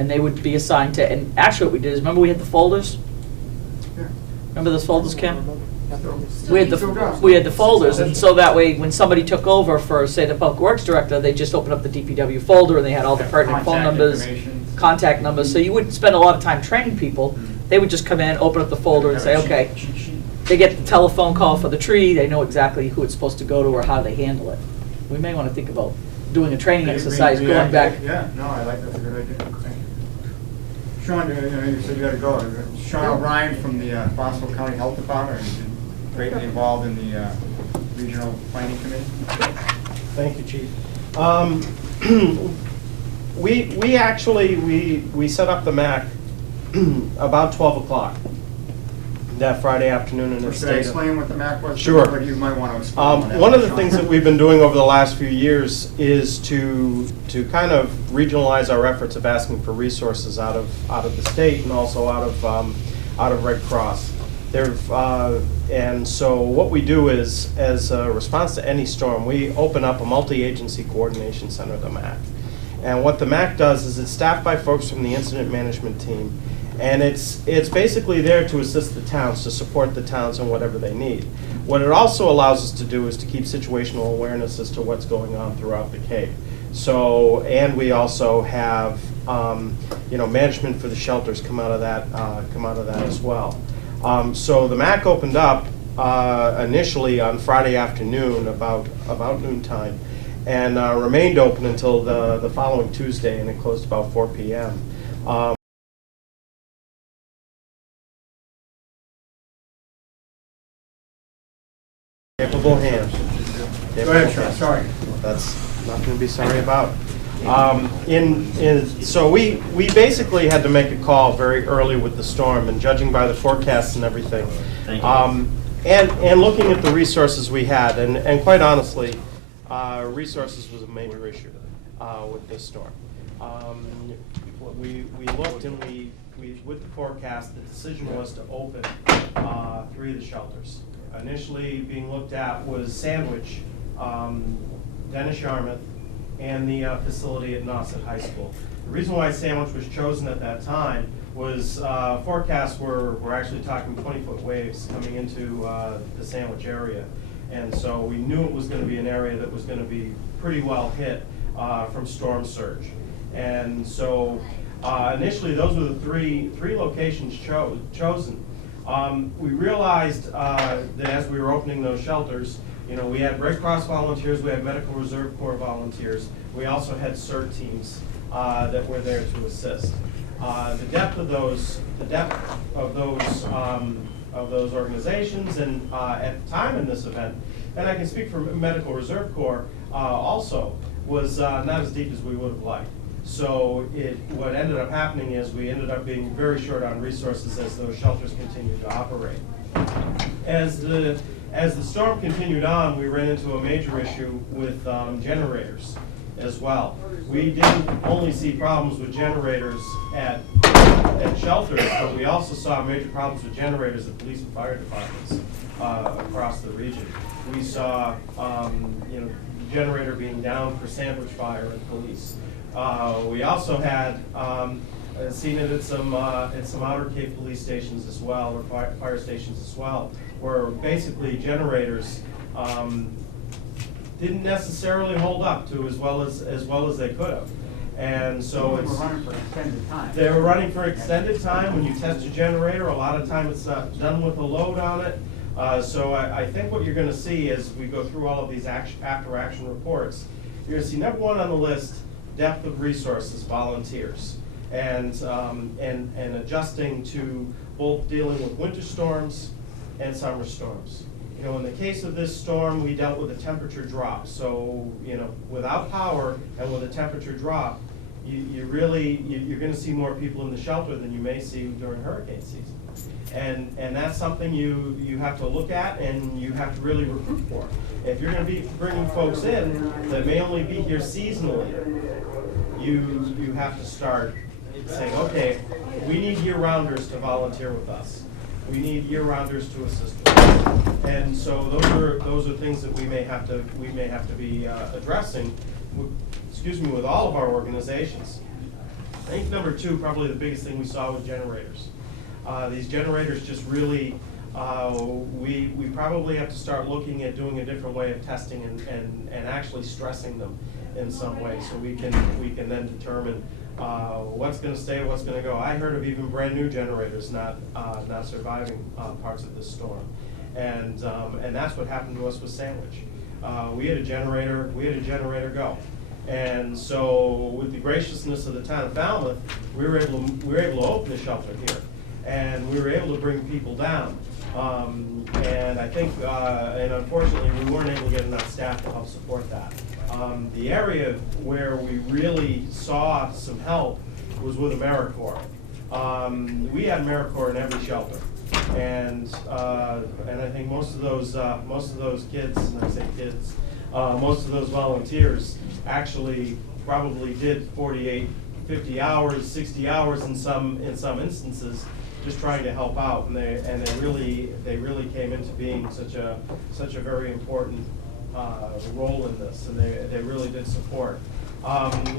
and they would be assigned to, and actually what we did is, remember we had the folders? Yeah. Remember those folders, Kim? Still- We had still does. the folders, and so that way, when somebody took over for, say, the public works director, they just opened up the DPW folder, and they had all the Yeah, pertinent phone contact numbers, information. contact numbers, so you wouldn't spend a lot of time training people. They would just come in, open up the folder and say, Have a cheat- okay, cheat sheet. they get the telephone call for the tree, they know exactly who it's supposed to go to or how they handle it. We may want to think about doing a training exercise, going back. Yeah, no, I like, that's a good idea. Thank you. Sean, you said you had to go. Sean O'Brien from the Boswell County Health Department, and he's been greatly involved in the Regional Planning Committee. Thank you, Chief. We actually, we set up the MAC about 12 o'clock that Friday afternoon in the Should I state. explain what the MAC was? Sure. But you might want to explain. that. One of the things that we've been doing over the last few years is to kind of regionalize our efforts of asking for resources out of the state and also out of Red Cross. And so what we do is, as a response to any storm, we open up a multi-agency coordination center, the MAC. And what the MAC does is it's staffed by folks from the incident management team. And it's basically there to assist the towns, to support the towns in whatever they need. What it also allows us to do is to keep situational awareness as to what's going on throughout the Cape. So, and we also have, management for the shelters come out of that as well. So the MAC opened up initially on Friday afternoon, about noontime, and remained open until the following Tuesday, and it closed about 4 p.m. Capable hands. Go ahead, Sean, sorry. That's nothing to be sorry about. So we basically had to make a call very early with the storm, and judging by the forecasts and everything. Thank you. And looking at the resources we had, and quite honestly, resources was a major issue with this storm. We looked and we with the forecast, the decision was to open 3 of the shelters. Initially being looked at was Sandwich, Dennis Yarmouth, and the facility at Nauset High School. The reason why Sandwich was chosen at that time was forecasts were actually talking 20-foot waves coming into the Sandwich area. And so we knew it was going to be an area that was going to be pretty well hit from storm surge. And so initially those were the three locations chosen. We realized that as we were opening those shelters, we had Red Cross volunteers, we had Medical Reserve Corps volunteers, we also had CERT teams that were there to assist. The depth of those organizations, and at the time in this event, and I can speak for Medical Reserve Corps also, was not as deep as we would have liked. So what ended up happening is we ended up being very short on resources as those shelters continued to operate. As the storm continued on, we ran into a major issue with generators as well. We didn't only see problems with generators at shelters, but we also saw major problems with generators at police and fire departments across the region. We saw generator being down for Sandwich Fire and police. We also had seen it at some Outer Cape police stations as well, or fire stations as well, where basically generators didn't necessarily hold up to as well as they could have. And so They were running for extended time. they were running for extended time. When you test a generator, a lot of time it's done with a load on it. So I think what you're going to see as we go through all of these after-action reports, you're going to see number one on the list, depth of resources, volunteers, and adjusting to both dealing with winter storms and summer storms. You know, in the case of this storm, we dealt with a temperature drop. So, you know, without power and with a temperature drop, you're gonna see more people in the shelter than you may see during hurricane season. And that's something you have to look at and you have to really recruit for. If you're gonna be bringing folks in that may only be here seasonally, you have to start saying, okay, we need year-rounders to volunteer with us. We need year-rounders to assist us. And so those are things that we may have to be addressing, with all of our organizations. I think number two, probably the biggest thing we saw was generators. These generators just really, we probably have to start looking at doing a different way of testing and actually stressing them in some way, so we can then determine what's going to stay, what's going to go. I heard of even brand new generators not surviving parts of this storm, and that's what happened to us with Sandwich. We had a generator go. And so, with the graciousness of the town of Falmouth, we were able to open the shelter here, and we were able to bring people down. And I think, and unfortunately, we weren't able to get enough staff to help support that. The area where we really saw some help was with AmeriCorps. We had AmeriCorps in every shelter, and I think most of those kids, and I say kids, most of those volunteers actually probably did 48, 50 hours, 60 hours in some instances, just trying to help out, and they really came into being such a very important role in this, and they really did support.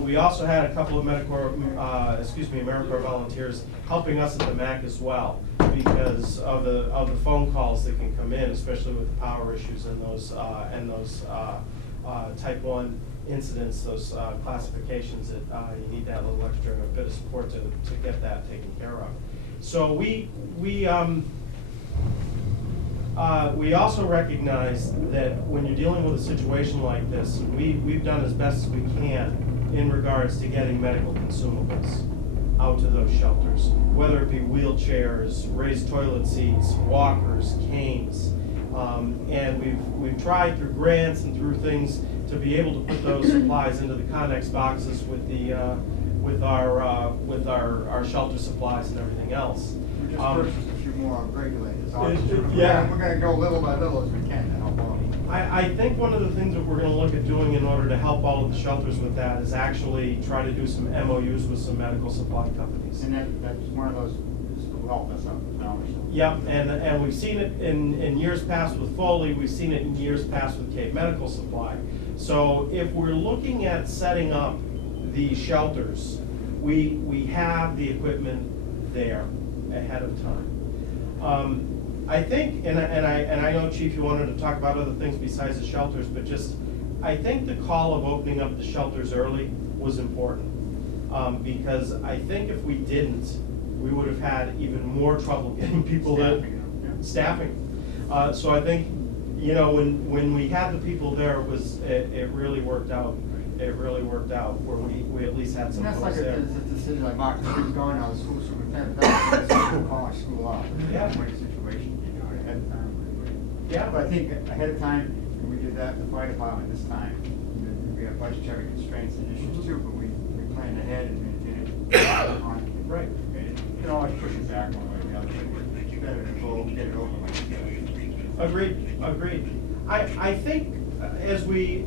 We also had a couple of AmeriCorps volunteers helping us at the MAC as well, because of the phone calls that can come in, especially with the power issues and those type 1 incidents, those classifications that you need that little extra bit of support to get that taken care of. So we also recognize that when you're dealing with a situation like this, we've done as best as we can in regards to getting medical consumables out to those shelters, whether it be wheelchairs, raised toilet seats, walkers, canes. And we've tried through grants and through things to be able to put those supplies into the Connex boxes with our shelter supplies and everything else. We just purchased a few more regulators. Yeah. We're going to go little by little as we can to help out. I think one of the things that we're going to look at doing in order to help all of the shelters with that is actually try to do some MOUs with some medical supply companies. And that's one of those who help us out. Yep, and we've seen it in years past with Foley, we've seen it in years past with Cape Medical Supply. So if we're looking at setting up the shelters, we have the equipment there ahead of time. I think, and I know, Chief, you wanted to talk about other things besides the shelters, but just, I think the call of opening up the shelters early was important. Because I think if we didn't, we would have had even more trouble getting people staffing. So I think, you know, when we had the people there, it really worked out. It really worked out where we at least had some folks folks there. That's like a decision like Mark Street's going out of school superintendent, that's calling school off. Yeah. Situation, you know, ahead of time. Yeah. But I think ahead of time, we did that in the fire department this time. We have budgetary constraints and issues too, but we planned ahead and did it on. Right. You can always push it back one way or the other, but it's better to go get it over with. Agreed. I think as we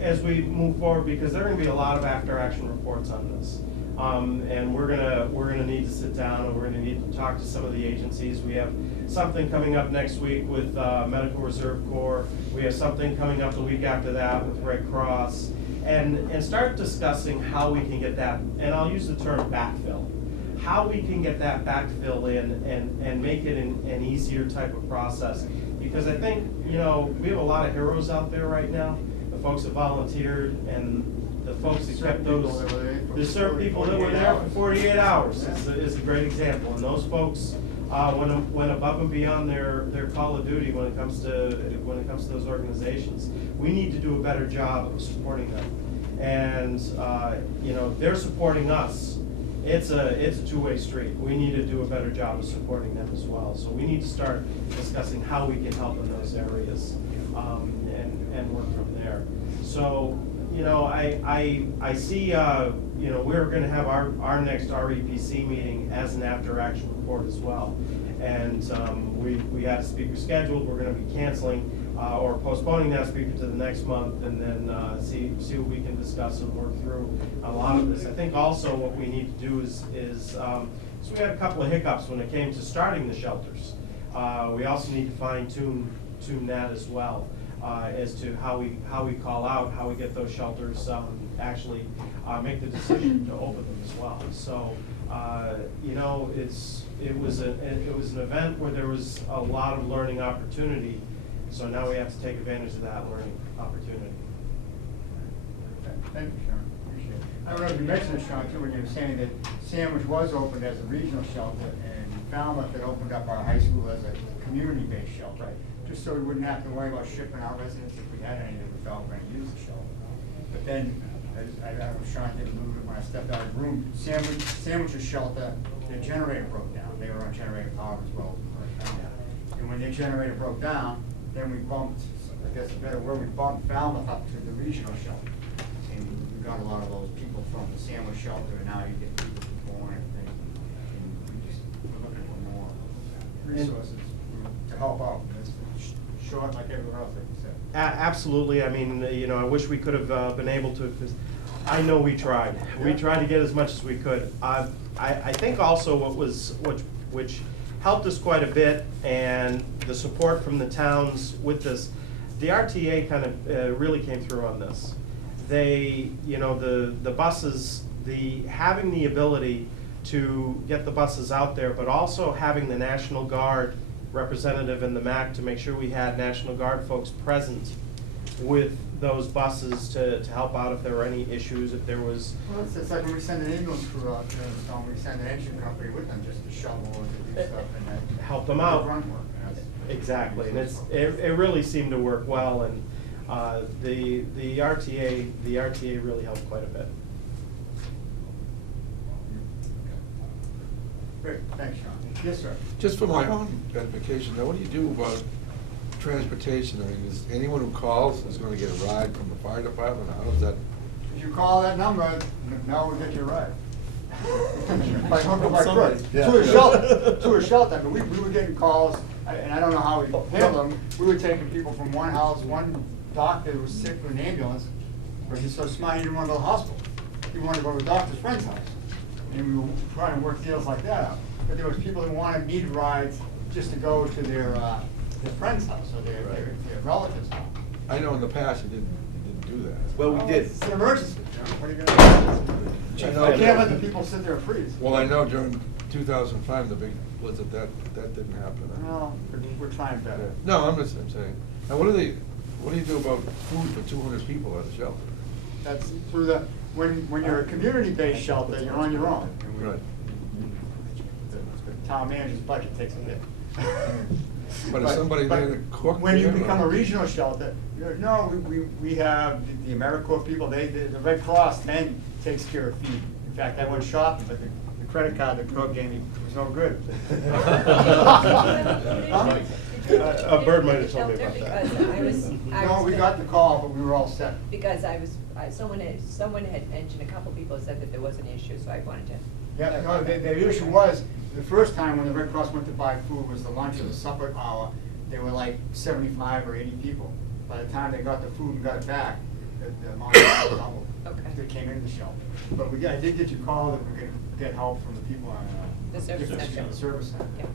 move forward, because there are going to be a lot of after-action reports on this, and we're gonna need to sit down and we're gonna need to talk to some of the agencies. We have something coming up next week with Medical Reserve Corps. We have something coming up the week after that with Red Cross, and start discussing how we can get that. And I'll use the term backfill. How we can get that backfill in and make it an easier type of process. Because I think, you know, we have a lot of heroes out there right now, the folks that volunteered and the folks that kept those, the certain people that were there for 48 hours is a great example. And those folks went above and beyond their call of duty when it comes to those organizations. We need to do a better job of supporting them. And, you know, they're supporting us it's a two-way street. We need to do a better job of supporting them as well. So we need to start discussing how we can help in those areas, and work from there. So, you know, I see, you know, we're gonna have our next REPC meeting as an after-action report as well. And we had a speaker scheduled, we're gonna be canceling or postponing that speaker to the next month, and then see what we can discuss and work through a lot of this. I think also what we need to do is so we had a couple of hiccups when it came to starting the shelters. We also need to fine-tune that as well, as to how we call out, how we get those shelters actually make the decision to open them as well. So, you know, it was an event where there was a lot of learning opportunity. So now we have to take advantage of that learning opportunity. Thank you, Sean, appreciate it. I don't know if you mentioned it, Sean, too, when you were saying that Sandwich was opened as a regional shelter, and Falmouth had opened up our high school as a community-based shelter, just so we wouldn't have to worry about shipping our residents if we had any that we felt were gonna use the shelter. But then, as I was trying to get a little bit when I stepped out of the room, Sandwich's shelter, their generator broke down. They were on generator power as well. And when their generator broke down, then we bumped, I guess a better word, we bumped Falmouth up to the regional shelter. And we got a lot of those people from the Sandwich shelter, and now you get people from Bourne and everything. And we're looking for more resources to help out. It's short like everywhere else, like you said. Absolutely. I mean, you know, I wish we could have been able to, because I know we tried. We tried to get as much as we could. I think also which helped us quite a bit, and the support from the towns with this, the RTA kind of really came through on this. They, you know, the buses, having the ability to get the buses out there, but also having the National Guard representative in the MAC to make sure we had National Guard folks present with those buses to help out if there were any issues, if there was. Well, it's like when we send an ambulance crew out there, we send an engine company with them just to shovel or to do stuff and that. Help them out. Run work. Exactly, and it really seemed to work well, and the RTA really helped quite a bit. Great, thanks, Sean. Yes, sir. Just for my own edification, now what do you do about transportation? I mean, is anyone who calls is gonna get a ride from the fire department? How does that? If you call that number, now we'll get you a ride. By hook or by crook. To a shelter, I mean, we were getting calls, and I don't know how we handled them. We were taking people from one house, one doctor was sick with an ambulance, but he's so smart, he didn't want to go to the hospital. He wanted to go to a doctor's friend's house. And we were trying to work deals like that out. But there was people that wanted needed rides just to go to their friend's house or their relative's house. I know in the past you didn't do that. Well, we did. It's an emergency, you know, what are you gonna do? You can't let the people sit there and freeze. Well, I know during 2005, the big blizzard, that didn't happen. Well, we're trying better. No, I'm saying. Now, what do you do about food for 200 people at a shelter? That's through when you're a community-based shelter, you're on your own. Right. The town manager's budget takes a hit. But is somebody there to cook? When you there, become or- a regional shelter, we have the AmeriCorps people, the Red Cross then takes care of feed. In fact, I went shopping, but the credit card the clerk gave me was no good. A bird might have told me about that. No, we got the call, but we were all set. Because someone had mentioned, a couple people said that there was an issue, so I wanted to. Yeah, no, the issue was, the first time when the Red Cross went to buy food was the lunch or the supper hour, there were like 75 or 80 people. By the time they got the food and got it back, the amount of doubled. Okay. That came in the shelter. But I did get your call that we could get help from the people on, The service center. The service center. Yeah.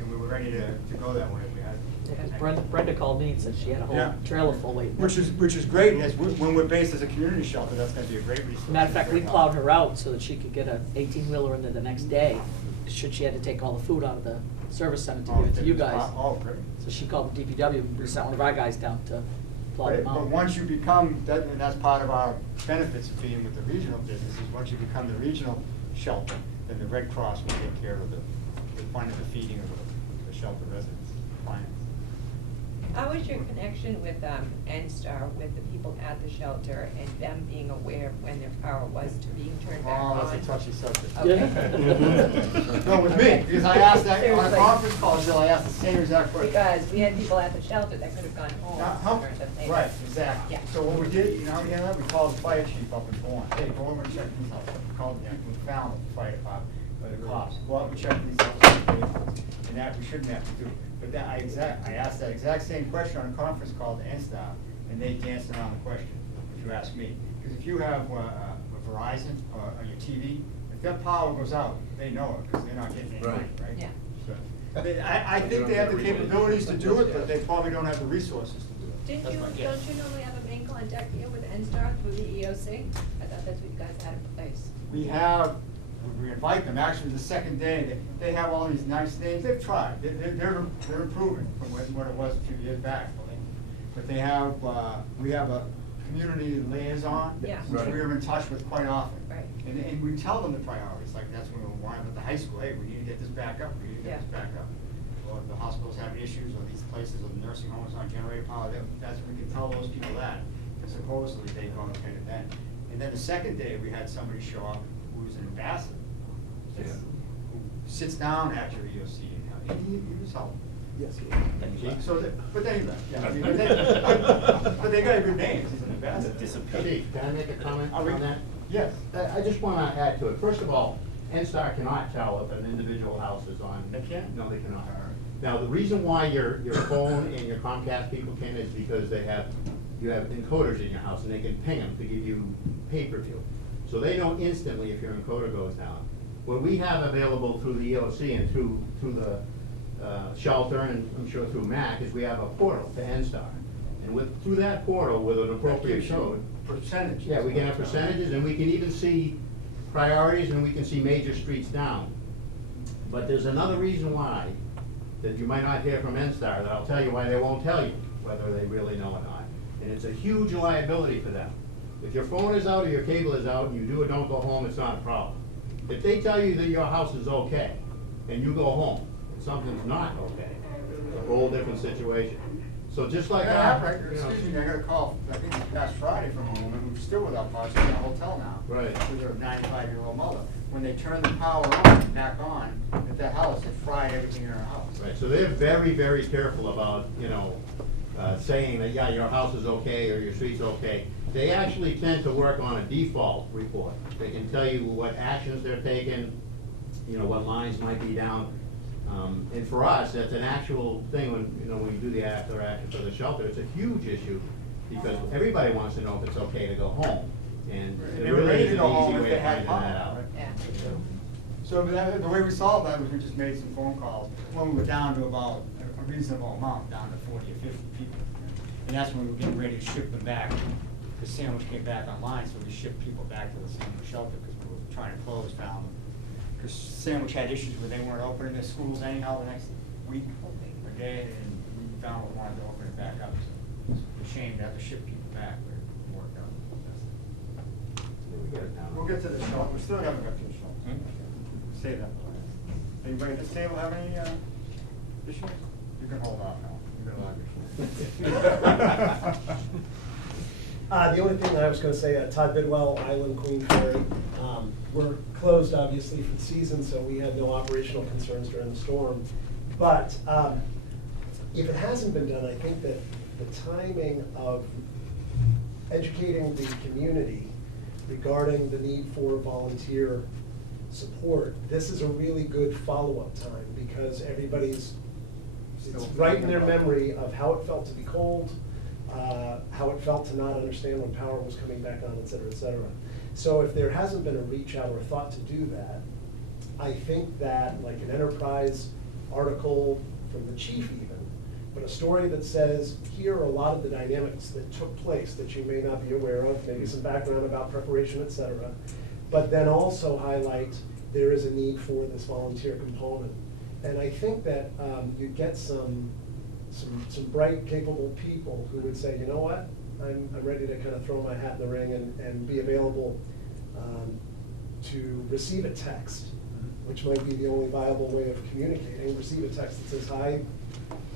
And we were ready to go that way if we had. Because Brenda called me and said she had a whole Yeah. trailer full waiting. Which is great, and when we're based as a community shelter, that's gonna be a great resource. Matter of fact, we Great plowed help. her out so that she could get a 18-wheeler in there the next day, should she had to take all the food out of the service center to Oh, give it to you guys. Oh, great. So she called the DPW, we sent one of our guys down to plow them But out. once you become, and that's part of our benefits of being with the regional business, is once you become the regional shelter, then the Red Cross will take care of the fun of the feeding of the shelter residents, clients. How is your connection with NSTAR, with the people at the shelter, and them being aware of when their power was to being turned back on? Oh, that's a touchy subject. Okay. No, with me, because I asked that on a Seriously. conference call, Jill, I asked the same exact question. Because we had people at the shelter that could have gone home. Now, how- during the day. Right, exactly. Yeah. So what we did, you know how we handled that? We called the fire chief up in Falmouth. Hey, go over and check these houses. We called them, we found the fire department, or the cops. Go out and check these houses. And that we shouldn't have to do. But that, I asked that exact same question on a conference call to NSTAR, and they danced around the question, if you ask me. Because if you have a Verizon or your TV, if that power goes out, they know it, because they're not getting any money, right? Yeah. So, I think they have the capabilities to do it, but they probably don't have the resources to do it. Didn't you, don't you normally have a main contact here with NSTAR through the EOC? I thought that's what you guys had in place. We invite them, actually, the second day, they have all these nice things, they've tried, they're improving from what it was a few years back. But they have, we have a community liaison, Yeah. which we are in touch with quite often. Right. And we tell them the priorities, like that's when we wind up at the high school, hey, we need to get this back up, we need to get this back up. Or if the hospital's having issues, or these places, or the nursing homes on generator power, that's, we can tell those people that, and supposedly they go and pay it then. And then the second day, we had somebody show up who's an ambassador, who sits down at your EOC, and he was helping. Yes. So, but then he left, yeah, I mean, but they got good names, he's an ambassador. Chief, can I make a comment Are we- on that? Yes. I just want to add to it. First of all, NSTAR cannot tell if an individual house is on. They can't? No, they cannot. Now, the reason why your phone and your Comcast people can is because you have encoders in your house, and they can ping them to give you pay-per-view. So they know instantly if your encoder goes down. What we have available through the EOC and through the shelter, and I'm sure through MAC, is we have a portal to NSTAR. And through that portal, with an appropriate code. Percentage. Yeah, we can have percentages, and we can even see priorities, and we can see major streets down. But there's another reason why, that you might not hear from NSTAR, that I'll tell you why they won't tell you, whether they really know or not. And it's a huge liability for them. If your phone is out or your cable is out, and you do or don't go home, it's not a problem. If they tell you that your house is okay, and you go home, and something's not okay, it's a whole different situation. So just like Excuse me, I got a call, I think it was last Friday, from a woman who's still without power, she's in a hotel now. Right. With her 95-year-old mother. When they turned the power on, back on, at that house, it fried everything in her house. Right, so they're very, very careful about, saying that, yeah, your house is okay or your street's okay. They actually tend to work on a default report. They can tell you what actions they're taking, what lines might be down. And for us, that's an actual thing when you do the after action for the shelter, it's a huge issue because everybody wants to know if it's okay to go home. And They it were really ready is to an go home easy if way they of had finding that power. out. Yeah. So the way we solved that was we just made some phone calls, when we were down to about a reasonable amount, down to 40 or 50 people. And that's when we were getting ready to ship them back, because Sandwich came back online, so we shipped people back to the Sandwich shelter, because we were trying to close down. Because Sandwich had issues where they weren't opening their schools anyhow the next week or day, and we found we wanted to open it back up. So it's a shame to have to ship people back, but it worked out. We get it down. We'll get to the shelter, we still haven't got to the shelter. Save that. Anybody at this table have any issues? You can hold off now. You got a lot of issues. The only thing I was gonna say, Todd Bidwell, Island Queen Ferry. We're closed obviously for the season, so we had no operational concerns during the storm. But if it hasn't been done, I think that the timing of educating the community regarding the need for volunteer support, this is a really good follow-up time because everybody's, it's right in their memory of how it felt to be cold, how it felt to not understand when power was coming back on, et cetera, et cetera. So if there hasn't been a reach out or a thought to do that, I think that like an enterprise article from the chief even, but a story that says, here are a lot of the dynamics that took place that you may not be aware of, maybe some background about preparation, et cetera, but then also highlight there is a need for this volunteer component. And I think that you get some bright, capable people who would say, you know what, I'm ready to kind of throw my hat in the ring and be available to receive a text, which might be the only viable way of communicating. Receive a text that says, hi,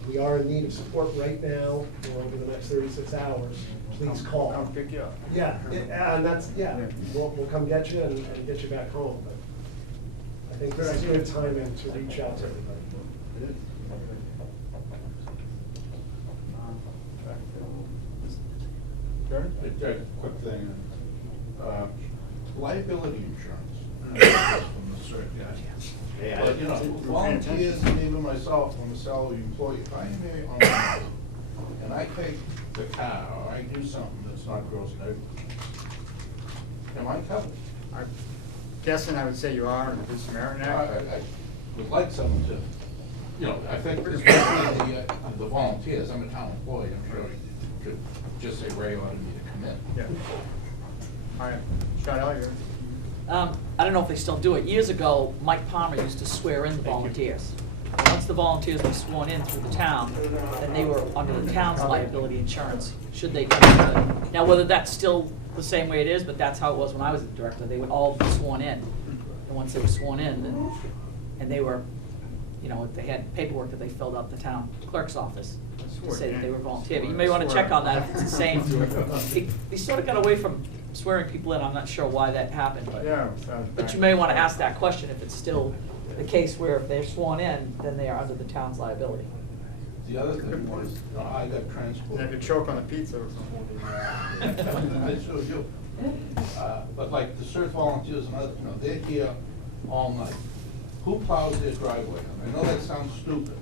we are in need of support right now or over the next 36 hours, please call. Come pick you up. Yeah, and that's, we'll come get you and get you back home. But I think this is good timing to reach out to everybody. A quick thing, liability insurance. From the cert, Yeah. But, you know, volunteers and even myself, I'm a salary employee, if I am here on the and I take the car, or I do something that's not gross negligence, am I covered? I'm guessing I would say you are in the Good Samaritan Act. I would like someone to, you know, I think especially the volunteers, I'm a town employee, I'm sure you could just say Ray wanted me to come in. Yeah. All right, Chanel, you're. I don't know if they still do it. Years ago, Mike Palmer used to swear in the volunteers. And once the volunteers were sworn in through the town, then they were under the town's liability insurance, should they come in. Now, whether that's still the same way it is, but that's how it was when I was the director. They would all be sworn in. And once they were sworn in, then, and they were, you know, they had paperwork that they filled out the town clerk's office to say that they were volunteer. But you may want to check on that if it's the same. They sort of got away from swearing people in. I'm not sure why that happened, but. Yeah. But you may want to ask that question if it's still the case where if they're sworn in, then they are under the town's liability. The other thing was, I got transported. Have you choke on the pizza or something? I sure do. But like the surf volunteers and others, you know, they're here all night. Who plows their driveway? I know that sounds stupid,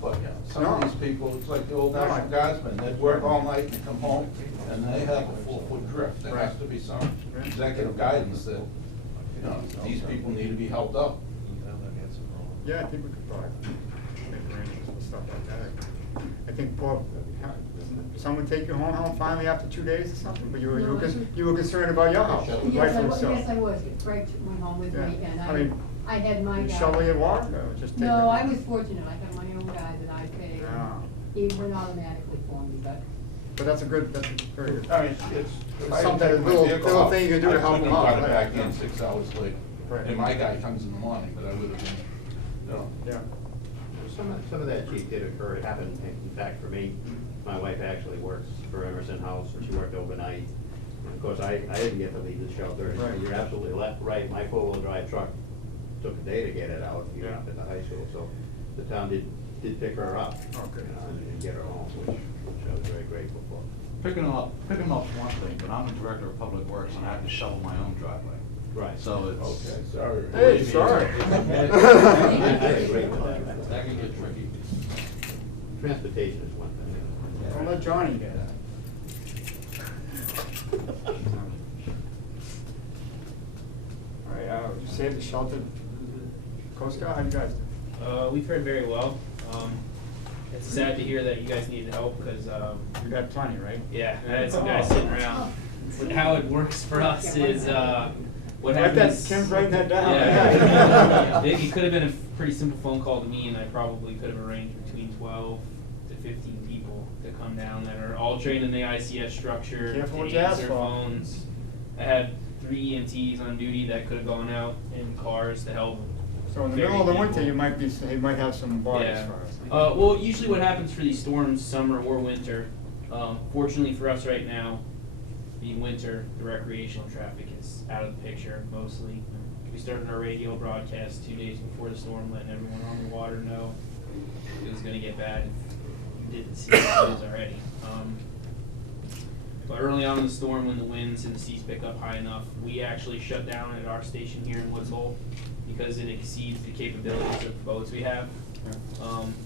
but some of these people, it's like the old National Guardsmen, they'd work all night and come home, and they have a 4-foot drift. There has to be some executive guidance that, you know, these people need to be helped up. Yeah, I think we could probably make arrangements for stuff like that. I think, Paul, someone take you home finally after 2 days or something, but you were concerned about your house, rightfully so. Yes, I was. Greg went home with me, and I mean, I had my guy. shovel your water, or just take it? No, I was fortunate. I had my own guy that I paid. Yeah. He went automatically for me, but. But that's a very good. I mean, it's something, a little thing you can do to help them out. I couldn't have got it back in 6 hours later. Right. And my guy comes in the morning, but I would have been, you know. Yeah. Some of that, Chief, did occur. It happened, in fact, for me. My wife actually works for Emerson House, and she worked overnight. And of course, I didn't get to leave the shelter. Right. You're absolutely right. My four-wheel drive truck took a day to get it out, even up at the high school. So the town did pick her up, Okay. and get her home, which I was very grateful for. Picking them up's one thing, but I'm the director of public works and I have to shovel my own driveway. Right. So it's. Okay, sorry. Hey, sorry. That can get tricky. Transportation is one thing. Don't let Johnny get it. All right, you saved the shelter. Coast Guard, how you guys do? We fared very well. It's sad to hear that you guys needed help because, You got plenty, right? yeah, I had some guys sitting around. But how it works for us is, what Write that- happens. Ken's writing that down. Yeah. It could have been a pretty simple phone call to me, and I probably could have arranged between 12 to 15 people to come down that are all trained in the ICS structure Careful what to you ask answer for. phones. I had 3 EMTs on duty that could have gone out in cars to help. So in the ferry middle of the people. winter, you might have some bodies Yeah. for us. Well, usually what happens for these storms, summer or winter, fortunately for us right now, being winter, the recreational traffic is out of the picture mostly. We started our radio broadcast 2 days before the storm, letting everyone on the water know it was gonna get bad if you didn't see the news already. But early on in the storm, when the winds and the seas pick up high enough, we actually shut down at our station here in Woods Hole because it exceeds the capabilities of the boats we have.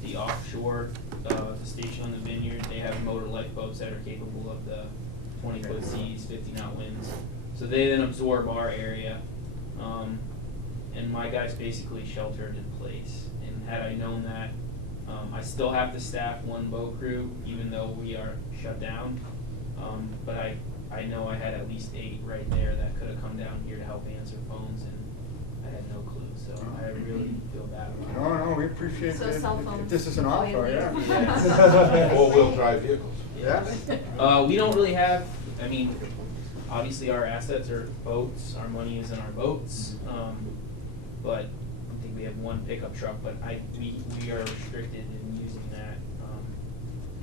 The offshore, the station on the Vineyard, they have motor lifeboats that are capable of the 20-foot seas, 50-knot winds. So they then absorb our area, and my guys basically sheltered in place. And had I known that, I still have to staff 1 boat crew, even though we are shut down. But I know I had at least 8 right there that could have come down here to help answer phones, and I had no clue. So I really feel bad about it. No, we appreciate So it. cell phones. This is an offer, yeah. Four-wheel drive vehicles. Yeah? We don't really have, I mean, obviously our assets are boats, our money is in our boats, but I think we have 1 pickup truck, but we are restricted in using that.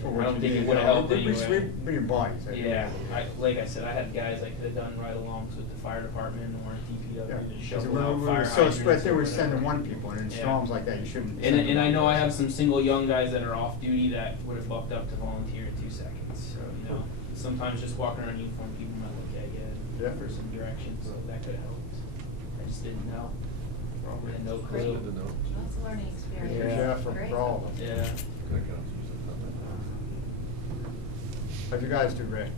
For I what don't you think did. it would've helped We anyway. your bodies. I think. Yeah, like I said, I had guys I could've done ride-alongs with the fire department or Yeah. DPW to show Because them out we fire were so hydrants spread thin, or we're whatever. sending one people, and in Yeah. storms like that, you shouldn't. And, send and I them know all. I have some single young guys that are off duty that would have bucked up to volunteer in 2 seconds. So, you know, sometimes just walking around in uniform, people might look at you Yeah. for some direction, so that could have helped. I just didn't know. I had no Great. clue. Good to know. That's a learning experience. Yeah, for Great. all of us. Yeah. How'd you guys do, Ray?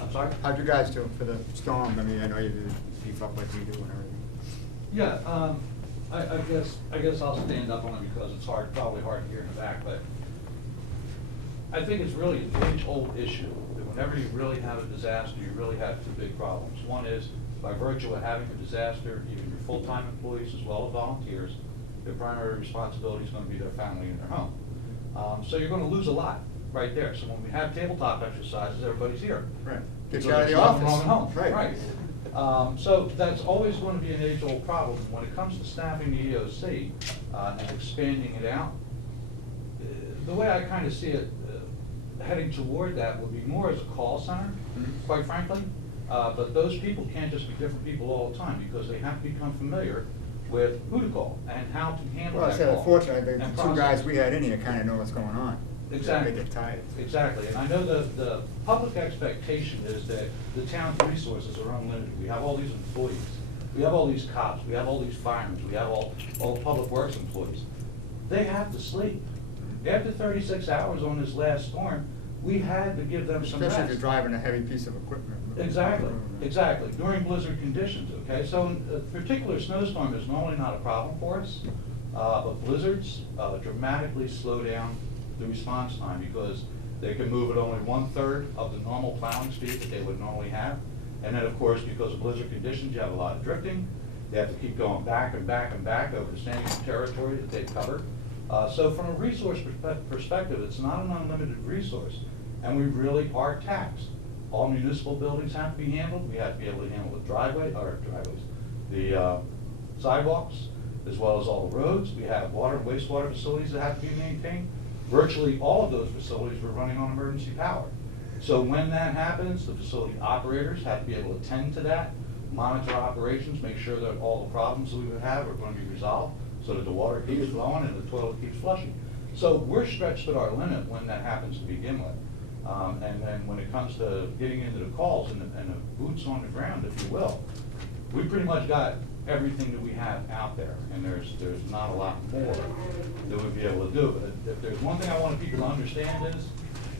I'm sorry? How'd you guys do for the storm? I mean, I know you did beef up like we do and everything. Yeah, I guess I'll stand up on it because it's probably hard to hear in the back, but I think it's really an age-old issue that whenever you really have a disaster, you really have two big problems. One is, by virtue of having a disaster, even your full-time employees as well as volunteers, their primary responsibility is gonna be their family and their home. So you're gonna lose a lot right there. So when we have tabletop exercises, everybody's here. Right. Get Because you out of the there's nothing office. wrong at home. Right. So that's always going to be an age-old problem. When it comes to staffing the EOC and expanding it out, the way I kind of see it heading toward that would be more as a call center, quite frankly. But those people can't just be different people all the time because they have to become familiar with who to call and how to handle Well, I that said, call. unfortunately, the and two process guys it. we had in here kind of know what's going on. Exactly. They get tired. Exactly, and I know the public expectation is that the town's resources are unlimited. We have all these employees, we have all these cops, we have all these firemen, we have all public works employees. They have to sleep. After 36 hours on this last storm, we had to give them some rest. Especially if you're driving a heavy piece of equipment. Exactly, exactly, during blizzard conditions, okay? So a particular snowstorm is normally not a problem for us, but blizzards dramatically slow down the response time because they can move at only 1/3 of the normal plowing speed that they would normally have. And then, of course, because of blizzard conditions, you have a lot of drifting. They have to keep going back and back and back over the standing territory that they've covered. So from a resource perspective, it's not an unlimited resource, and we really are taxed. All municipal buildings have to be handled. We have to be able to handle the sidewalks, as well as all the roads. We have water and wastewater facilities that have to be maintained. Virtually all of those facilities were running on emergency power. So when that happens, the facility operators have to be able to attend to that, monitor operations, make sure that all the problems that we would have are going to be resolved so that the water keeps flowing and the toilet keeps flushing. So we're stretched at our limit when that happens to begin with. And then when it comes to getting into the calls and the boots on the ground, if you will, we pretty much got everything that we have out there, and there's not a lot more that we'd be able to do. But if there's one thing I want people to understand is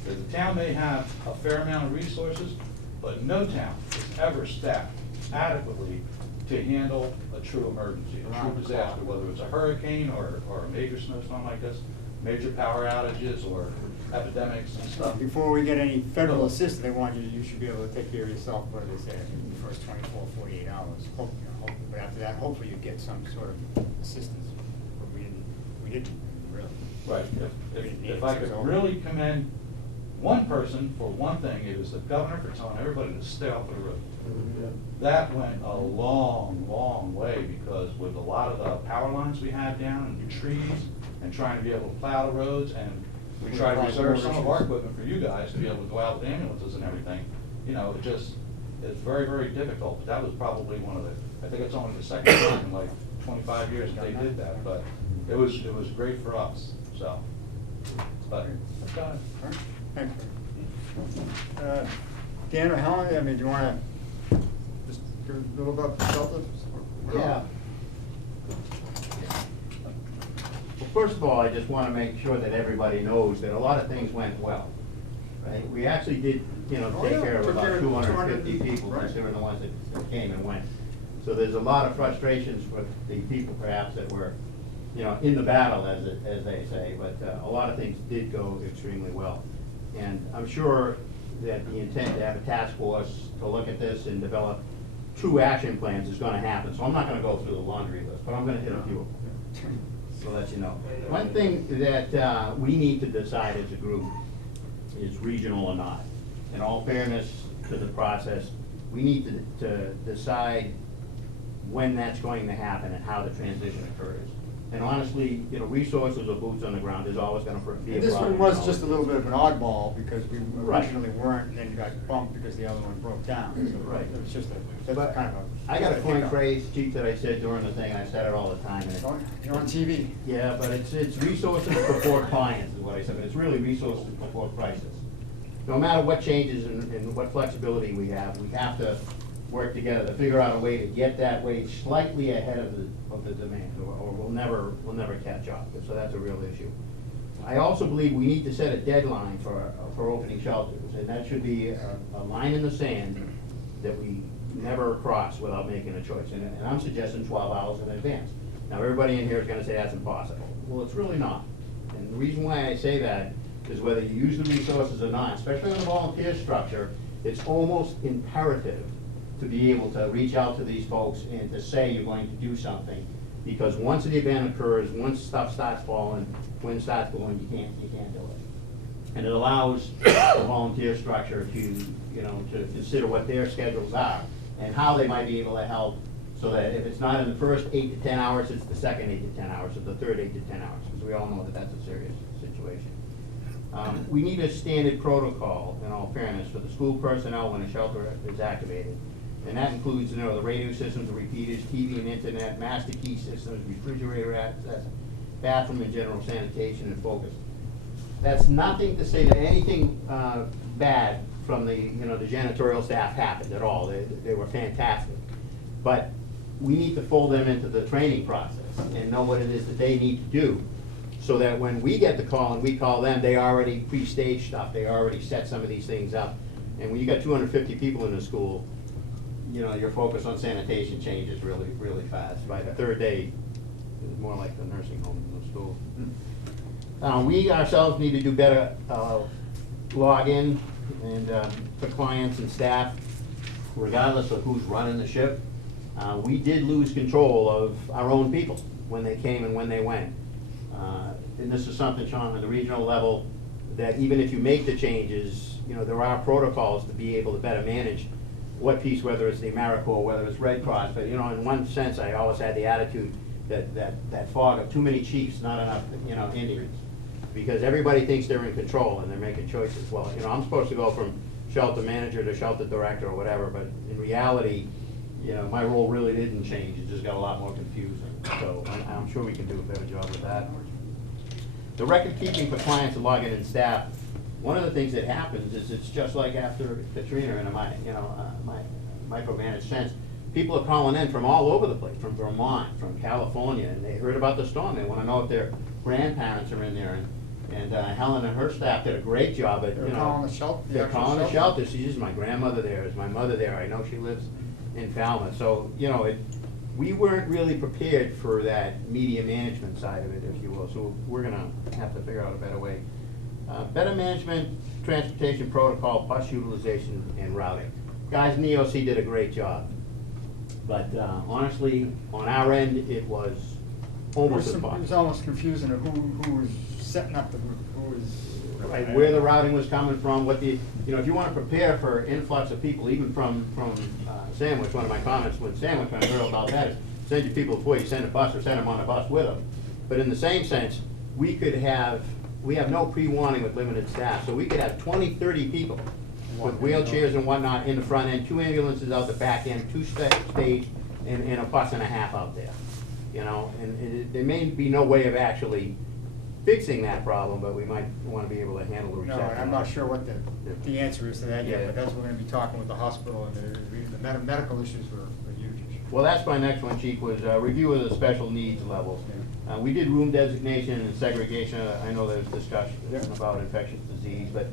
that the town may have a fair amount of resources, but no town is ever staffed adequately to handle a true emergency, a true disaster, whether it's a hurricane or a major snowstorm like this, major power outages or epidemics and stuff. Before we get any federal assistance, they want you should be able to take care of yourself, what do they say, in the first 24, 48 hours. But after that, hopefully you get some sort of assistance. But we didn't really. Right, if I could really commend one person for one thing, it was the governor for telling everybody to stay off the road. That went a long, long way, because with a lot of the power lines we had down and the trees, and trying to be able to plow the roads, and we try to reserve some of our equipment for you guys to be able to go out with ambulances and everything, it's very, very difficult. But that was probably one of I think it's only the second time in like 25 years that they did that, but it was great for us, so. But, that's got it. Thank you. Dan or Helen, I mean, do you want to just give a little about the shelters? Yeah. Well, first of all, I just want to make sure that everybody knows that a lot of things went well. Right? We actually did, take care of about 250 people, considering the ones that came and went. So there's a lot of frustrations with the people perhaps that were, in the battle, as they say, but a lot of things did go extremely well. And I'm sure that the intent to have a task force to look at this and develop 2 action plans is gonna happen. So I'm not gonna go through the laundry list, but I'm gonna hit a few of them, to let you know. One thing that we need to decide as a group is regional or not. In all fairness to the process, we need to decide when that's going to happen and how the transition occurs. And honestly, resources or boots on the ground is always gonna be a problem. And this one was just a little bit of an oddball, because we Right. originally weren't, and then you got bumped because the other one broke down. So Right. It was just that's But kind of a. I got a point hiccup. phrase, Chief, that I said during the thing, and I said it all the time, and You're on TV. yeah, but it's resources before clients is what I said, but it's really resources before crisis. No matter what changes and what flexibility we have to work together to figure out a way to get that wage slightly ahead of the demand, or we'll never catch up. So that's a real issue. I also believe we need to set a deadline for opening shelters, and that should be a line in the sand that we never cross without making a choice. And I'm suggesting 12 hours in advance. Now, everybody in here is gonna say that's impossible. Well, it's really not. And the reason why I say that is whether you use the resources or not, especially in the volunteer structure, it's almost imperative to be able to reach out to these folks and to say you're going to do something. Because once the event occurs, once stuff starts falling, wind starts blowing, you can't do it. And it allows the volunteer structure to consider what their schedules are and how they might be able to help, so that if it's not in the first 8 to 10 hours, it's the second 8 to 10 hours, or the third 8 to 10 hours, because we all know that that's a serious situation. We need a standard protocol, in all fairness, for the school personnel when a shelter is activated. And that includes, the radio systems, the repeaters, TV and internet, master key systems, refrigerator access, bathroom and general sanitation and focus. That's nothing to say that anything bad from the janitorial staff happened at all. They were fantastic. But we need to fold them into the training process and know what it is that they need to do, so that when we get the call and we call them, they already pre-staged stuff. They already set some of these things up. And when you got 250 people in the school, your focus on sanitation changes really, really fast. By the third day, it's more like the nursing home than the school. We ourselves need to do better login and for clients and staff, regardless of who's running the ship. We did lose control of our own people when they came and when they went. And this is something, Sean, at the regional level, that even if you make the changes, there are protocols to be able to better manage what piece, whether it's the AmeriCorps, whether it's Red Cross. But in one sense, I always had the attitude that fog of too many chiefs, not enough Indians, because everybody thinks they're in control and they're making choices. Well, I'm supposed to go from shelter manager to shelter director or whatever, but in reality, my role really didn't change. It just got a lot more confusing. So I'm sure we can do a better job with that. The record keeping for clients and login and staff. One of the things that happens is it's just like after Katrina in my micromanaged sense. People are calling in from all over the place, from Vermont, from California, and they heard about the storm. They want to know if their grandparents are in there. And Helen and her staff did a great job at, They're calling the shelter. They're calling the shelter. She says, my grandmother there, is my mother there. I know she lives in Falmouth. So, we weren't really prepared for that media management side of it, if you will. So we're gonna have to figure out a better way. Better management, transportation protocol, bus utilization, and routing. Guys in the EOC did a great job. But honestly, on our end, it was almost It impossible. was almost confusing of who was setting up the route, who was. Right, where the routing was coming from, what the, if you want to prepare for influx of people, even from Sandwich, one of my comments with Sandwich when I heard about that is, send your people before you send a bus, or send them on a bus with them. But in the same sense, we have no pre-warning with limited staff, so we could have 20, 30 people with wheelchairs and whatnot in the front end, 2 ambulances out the back end, 2 stage, and a bus and a half out there. And there may be no way of actually fixing that problem, but we might want to be able to handle the No, reception. I'm not sure what the answer is to that yet, Yeah. but that's what we're gonna be talking with the hospital, and the medical issues were huge. Well, that's my next one, Chief, was review of the special needs levels. We did room designation and segregation. I know there's discussion about infectious disease, but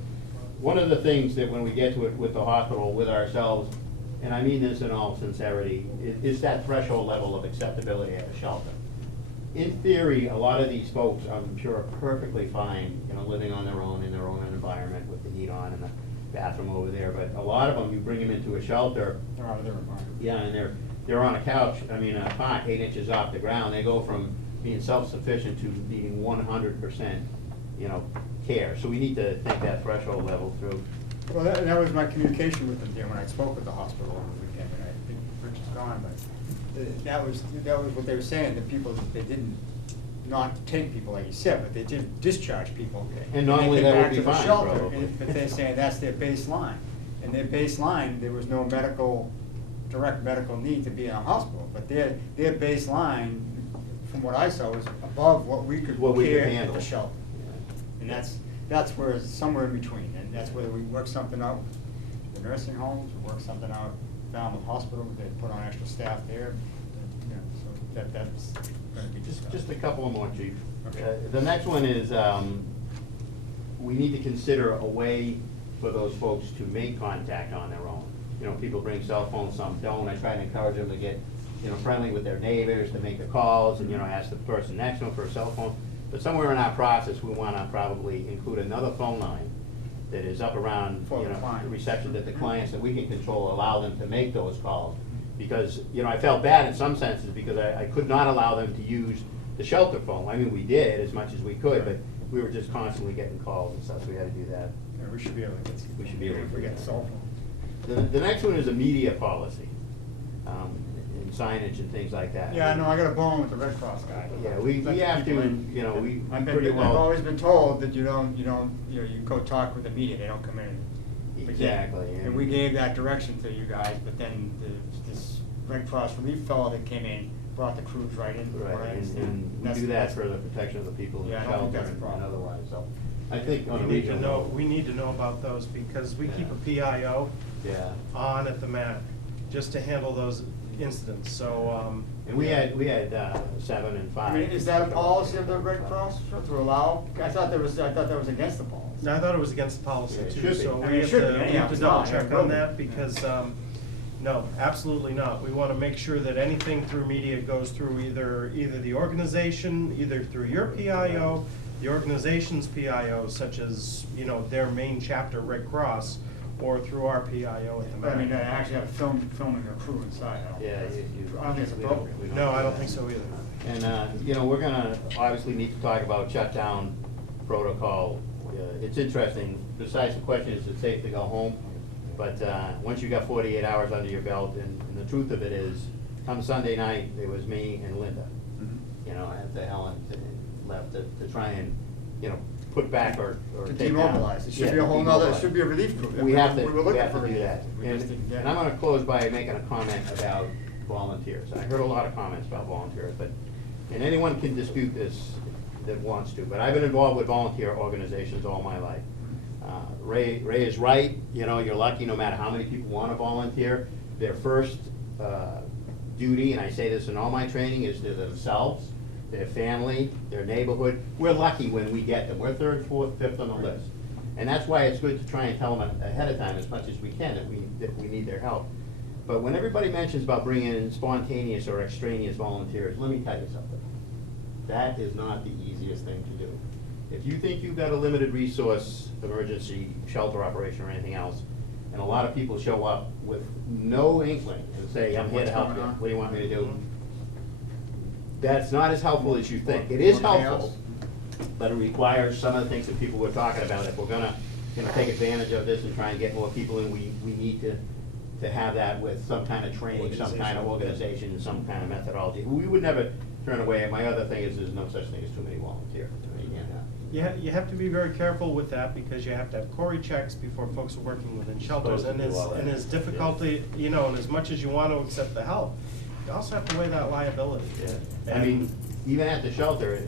one of the things that when we get to it with the hospital, with ourselves, and I mean this in all sincerity, is that threshold level of acceptability at a shelter. In theory, a lot of these folks, I'm sure, are perfectly fine, living on their own in their own environment with the heat on and the bathroom over there. But a lot of them, you bring them into a shelter. They're out of their environment. Yeah, and they're on a couch. A cot 8 inches off the ground. They go from being self-sufficient to being 100%, care. So we need to think that threshold level through. Well, that was my communication with them, when I spoke with the hospital over the weekend, and I think Rich is gone, but that was what they were saying, that people, they didn't not take people, like you said, but they did discharge people. And they normally get that would back be to the fine, shelter, probably. But they're saying that's their baseline. And their baseline, there was no direct medical need to be in a hospital, but their baseline, from what I saw, was above what we could What we could care at handle. the shelter. And that's where it's somewhere in between, and that's whether we work something out with the nursing homes, or work something out at Falmouth Hospital, they put on extra staff there, so that's gonna be discussed. Just a couple more, Chief. Okay. The next one is, we need to consider a way for those folks to make contact on their own. You know, people bring cell phones, some don't. I try to encourage them to get, friendly with their neighbors, to make the calls and, ask the person next to them for a cell phone. But somewhere in our process, we wanna probably include another phone line that is up around, For the client. the reception that the clients that we can control, allow them to make those calls. Because, I felt bad in some senses because I could not allow them to use the shelter phone. I mean, we did as much as we could, but we were just constantly getting calls and stuff, so we had to do that. Yeah, we should be able to We should be able to do we get that. cell phones. The next one is a media policy, and signage and things like that. Yeah, I know, I got a bone with the Red Cross guy. Yeah, we have to, we I've pretty well. always been told that you can go talk with the media, they don't come in. But yeah, Exactly, And we gave that direction to you guys, but then this Red Cross relief fellow that came in, brought the crews right in. from what I Right, understand. and we That's- do that for the protection of the people in the Yeah, I don't think shelter that's a and problem. otherwise, so. I think on a We need to regional know, level. we need to know about those because we keep a PIO Yeah. on at the MAC just to handle those incidents, so, And we had 7 and 5. I mean, is that a policy of the Red Cross to allow? I thought that was against the policy. I thought it was against the policy Yeah, it too, should be. so I mean, we it have should to, be. we Anyhow, have to it's double not. check It will on be. that because, no, absolutely not. We wanna make sure that anything through media goes through either the organization, either through your PIO, the organization's PIO, such as, their main chapter, Red Cross, or through our PIO at the But I mean, MAC. actually have filming a crew inside. Yeah, I don't think it's appropriate. we don't No, do I don't that. think so either. And, we're gonna obviously need to talk about shutdown protocol. It's interesting, besides the question, is it safe to go home? But, once you got 48 hours under your belt, and the truth of it is, come Sunday night, it was me and Linda, after Helen left to try and, put back or To take down. demobilize. It should Yeah, be a whole nother, it demobilize. should be a relief crew. We have to, were looking to for do relief. that. We just didn't get And it. I'm gonna close by making a comment about volunteers. I heard a lot of comments about volunteers, and anyone can dispute this that wants to, but I've been involved with volunteer organizations all my life. Ray is right, you're lucky no matter how many people wanna volunteer. Their first duty, and I say this in all my training, is to themselves, their family, their neighborhood. We're lucky when we get them. We're third, fourth, fifth on the list. And that's why it's good to try and tell them ahead of time as much as we can that we need their help. But when everybody mentions about bringing in spontaneous or extraneous volunteers, let me tell you something. That is not the easiest thing to do. If you think you've got a limited resource, emergency shelter operation or anything else, and a lot of people show up with no inkling and say, I'm here to help you, what do you want me to do? That's not as helpful as you think. It is helpful, but it requires some of the things that people were talking about. If we're gonna, take advantage of this and try and get more people in, we need to have that with some kind of training, some kind of organization, some kind of methodology. We would never turn away. My other thing is there's no such thing as too many volunteers. You have to be very careful with that because you have to have Cory checks before folks are working within shelters. Supposed to do all that. And as difficulty, and as much as you want to accept the help, you also have to weigh that liability. Yeah. I mean, even at the shelter,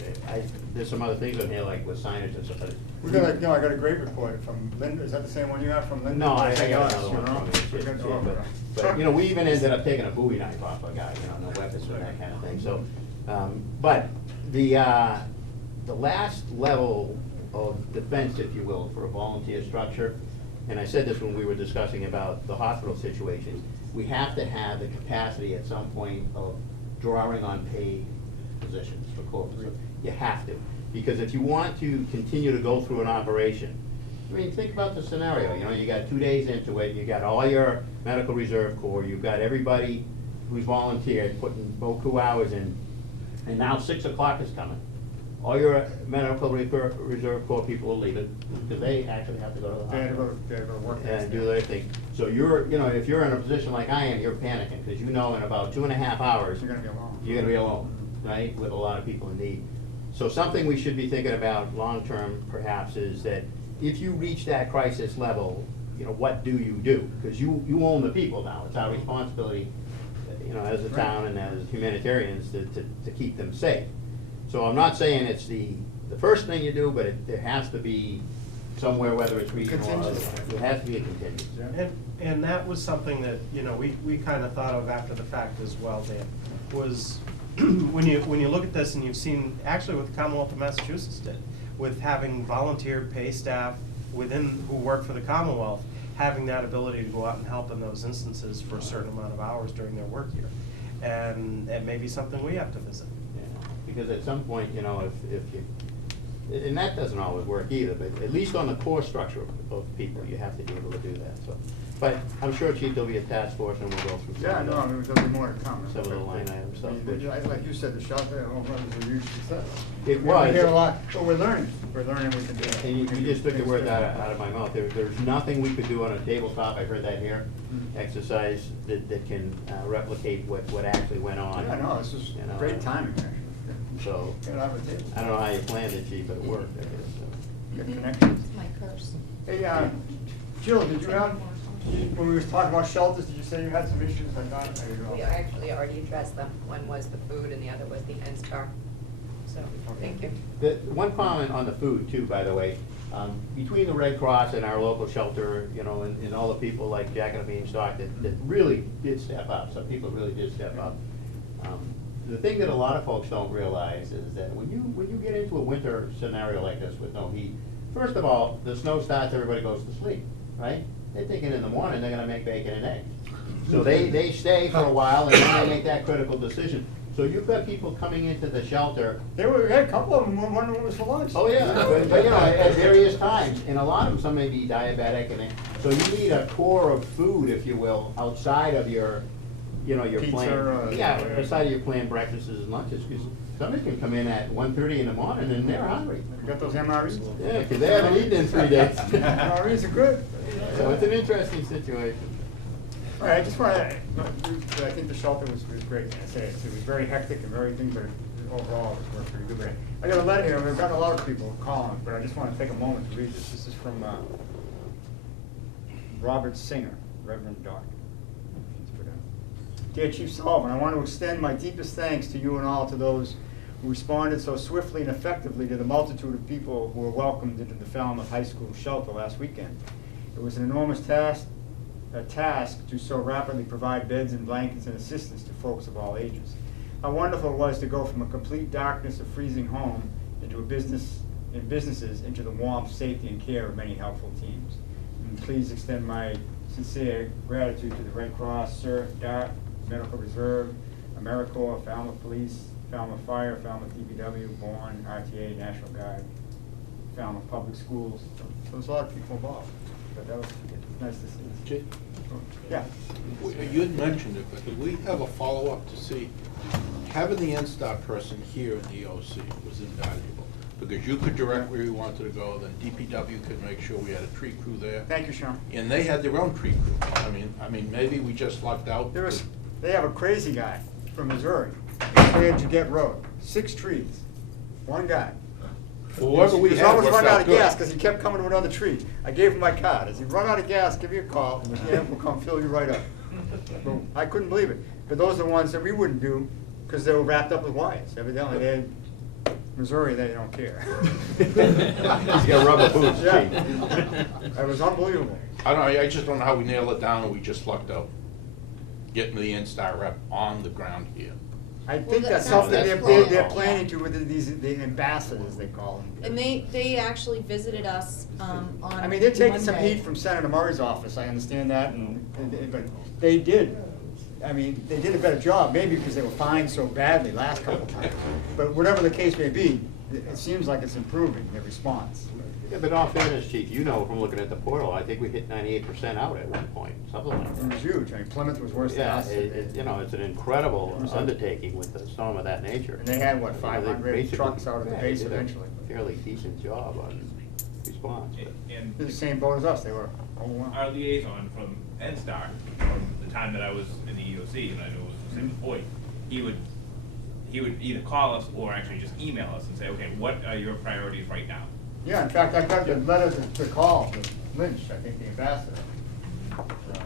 there's some other things on here like with signage and stuff. We got I got a great report from Linda. Is that the same one you have from Linda? No, I got Yes, another one from We're it. gonna go over that. But, we even ended up taking a Bowie knife off a guy, no weapons or that kind of thing, so. But the last level of defense, if you will, for a volunteer structure, and I said this when we were discussing about the hospital situations, we have to have the capacity at some point of drawing on paid positions for corporate. You have to, because if you want to continue to go through an operation, I mean, think about the scenario, you got 2 days into it, you got all your medical reserve corps, you've got everybody who's volunteered, putting beaucoup hours in, and now 6 o'clock is coming. All your medical reserve corps people are leaving, because they actually have to go to the They had to hospital. go to work. And do their thing. So if you're in a position like I am, you're panicking, because in about 2.5 hours, You're gonna be alone. you're gonna be alone, right, with a lot of people in need. So something we should be thinking about long-term perhaps is that if you reach that crisis level, you know, what do you do? Because you own the people now. It's our responsibility, you know, as a town and as humanitarians to keep them safe. So I'm not saying it's the first thing you do, but there has to be somewhere, whether it's regional or otherwise, there has to be a contingency. And that was something that, you know, we kind of thought of after the fact as well, Dan, was when you look at this and you've seen, actually what the Commonwealth of Massachusetts did, with having volunteer pay staff who work for the Commonwealth, having that ability to go out and help in those instances for a certain amount of hours during their work year. And it may be something we have to visit. Yeah, because at some point, you know, if you, and that doesn't always work either, but at least on the core structure of people, you have to be able to do that, so. But I'm sure, Chief, there'll be a task force and we'll go through some Yeah, of no, I mean, there'll be more to come. some of the line item stuff. Like you said, the shelter at home was a huge success. It We was. hear a lot, but we're learning we can do it. And you just took the words out of my mouth. There's nothing we could do on a tabletop, I heard that here, exercise that can replicate what actually went on. Yeah, no, this is You know, great timing, actually. So, Get it off the table. I don't know how you planned it, Chief, but it worked, I guess, so. Good connections. My curse. Hey, Jill, did you have, when we was talking about shelters, did you say you had some issues? I thought, there you go. We actually already addressed them. One was the food and the other was the NSTAR. So, thank you. One comment on the food too, by the way, between the Red Cross and our local shelter, you know, and all the people like Jack and the Beanstalk that really did step up, some people really did step up. The thing that a lot of folks don't realize is that when you get into a winter scenario like this with no heat, first of all, the snow starts, everybody goes to sleep, right? They're thinking in the morning they're gonna make bacon and eggs. So they stay for a while and then they make that critical decision. So you've got people coming into the shelter. We had a couple of them, one of them was for lunch. Oh, yeah, but you know, at various times, and a lot of them, some may be diabetic, so you need a core of food, if you will, outside of your, you know, your Pizza planned. or- Yeah, outside of your planned breakfasts and lunches, because somebody can come in at 1:30 in the morning and they're hungry. You got those MREs? Yeah, because they haven't eaten in 3 days. MREs are good. So it's an interesting situation. All right, I just want to, I think the shelter was great, I say it, it was very hectic and very thing, but overall it was worked pretty good. But I got a letter here, we've got a lot of people calling, but I just want to take a moment to read this. This is from Robert Singer, Reverend Doc. Dear Chief Sullivan, I want to extend my deepest thanks to you and all to those who responded so swiftly and effectively to the multitude of people who were welcomed into the Falmouth High School shelter last weekend. It was an enormous task to so rapidly provide beds and blankets and assistance to folks of all ages. How wonderful it was to go from a complete darkness of freezing home into businesses into the warmth, safety, and care of many helpful teams. And please extend my sincere gratitude to the Red Cross, CERT, DART, Medical Reserve, AmeriCorps, Falmouth Police, Falmouth Fire, Falmouth DPW, Bourne, RTA, National Guard, Falmouth Public Schools. So there's a lot of people involved, but that was nice to see. Yeah. You had mentioned it, but did we have a follow-up to see, having the NSTAR person here in the OC was invaluable, because you could direct where you wanted to go, then DPW could make sure we had a tree crew there. Thank you, Sean. And they had their own tree crew. I mean, maybe we just lucked out. They have a crazy guy from Missouri, cleared Jagette Road, 6 trees, one guy. Whoever we He's had almost worked run out out of good. gas because he kept coming to another tree. I gave him my card. As he run out of gas, give me a call, and the will come fill you right up. But I couldn't believe it. But those are the ones that we wouldn't do because they were wrapped up with wires. Evidently, Missouri, they don't care. He's got rubber boots, Yeah. Chief. It was unbelievable. I just don't know how we nailed it down, and we just lucked out. Getting the NSTAR rep on the ground here. I think that's No, something that's they're wrong. planning to with the ambassadors, they call them. And they actually visited us, on I mean, they're taking some Monday. heat from Senator Murray's office, I understand that, but they did. I mean, they did a better job, maybe because they were fined so badly last couple times. But whatever the case may be, it seems like it's improving, their response. Yeah, but in all fairness, Chief, you know from looking at the portal, I think we hit 98% out at one point, something like that. It was huge. I mean, Plymouth was worse than Yeah, us. you know, it's an incredible undertaking with a storm of that nature. And they had, what, You know, they 500 basically- trucks out of the yeah, base they did a eventually. Fairly decent job on response. but- And They're the same boat as us, they were. Oh, wow. our liaison from NSTAR, from the time that I was in the EOC, and I know it was the same with Hoyt, he would either call us or actually just email us and say, okay, what are your priorities right now? Yeah, in fact, I got the letter to call to Lynch, I think the ambassador.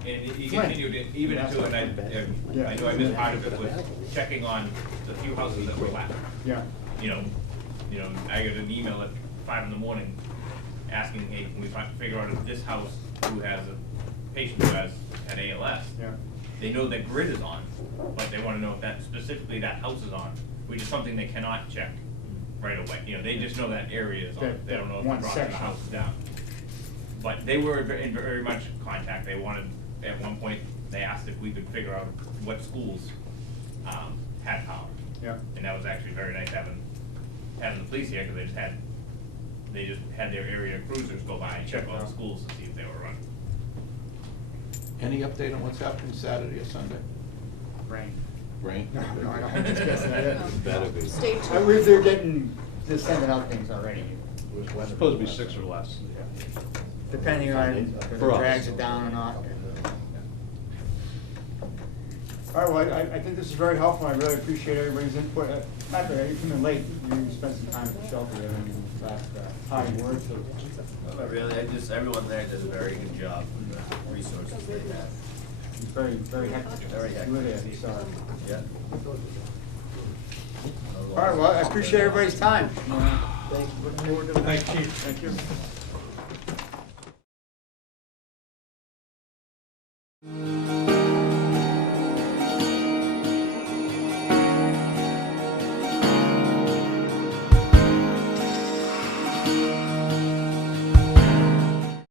And he Flint. continued it even into, and I know I missed part of it, was checking on the few houses that were left. Yeah. You know, I got an email at 5 in the morning asking, hey, can we figure out if this house who has a patient who has had ALS, Yeah. they know that grid is on, but they wanna know if that, specifically that house is on, which is something they cannot check right away. You know, they just know that area is on, That- they don't know if one the rest of the section. house is down. But they were in very much contact. They wanted, at one point, they asked if we could figure out what schools, had power. Yeah. And that was actually very nice having the police here, because they just had their area cruisers go by and check all the schools to see if they were running. Any update on what's happening Saturday or Sunday? Rain. Rain? No, I don't, I'm just guessing. Better be. Stay tuned. They're sending out things already. It's supposed to be 6 or less. Depending on if it For us. drags it down or not. All right, well, I think this is very helpful, I really appreciate everybody's input. Not that you came in late, you spent some time at the shelter, and last parting words. Not really, everyone there does a very good job with the resources they have. It's very, very hectic. Very hectic. You were there, you saw it. Yeah. All right, well, I appreciate everybody's time. Thank you. Looking forward to the Thanks, Chief. Thank you.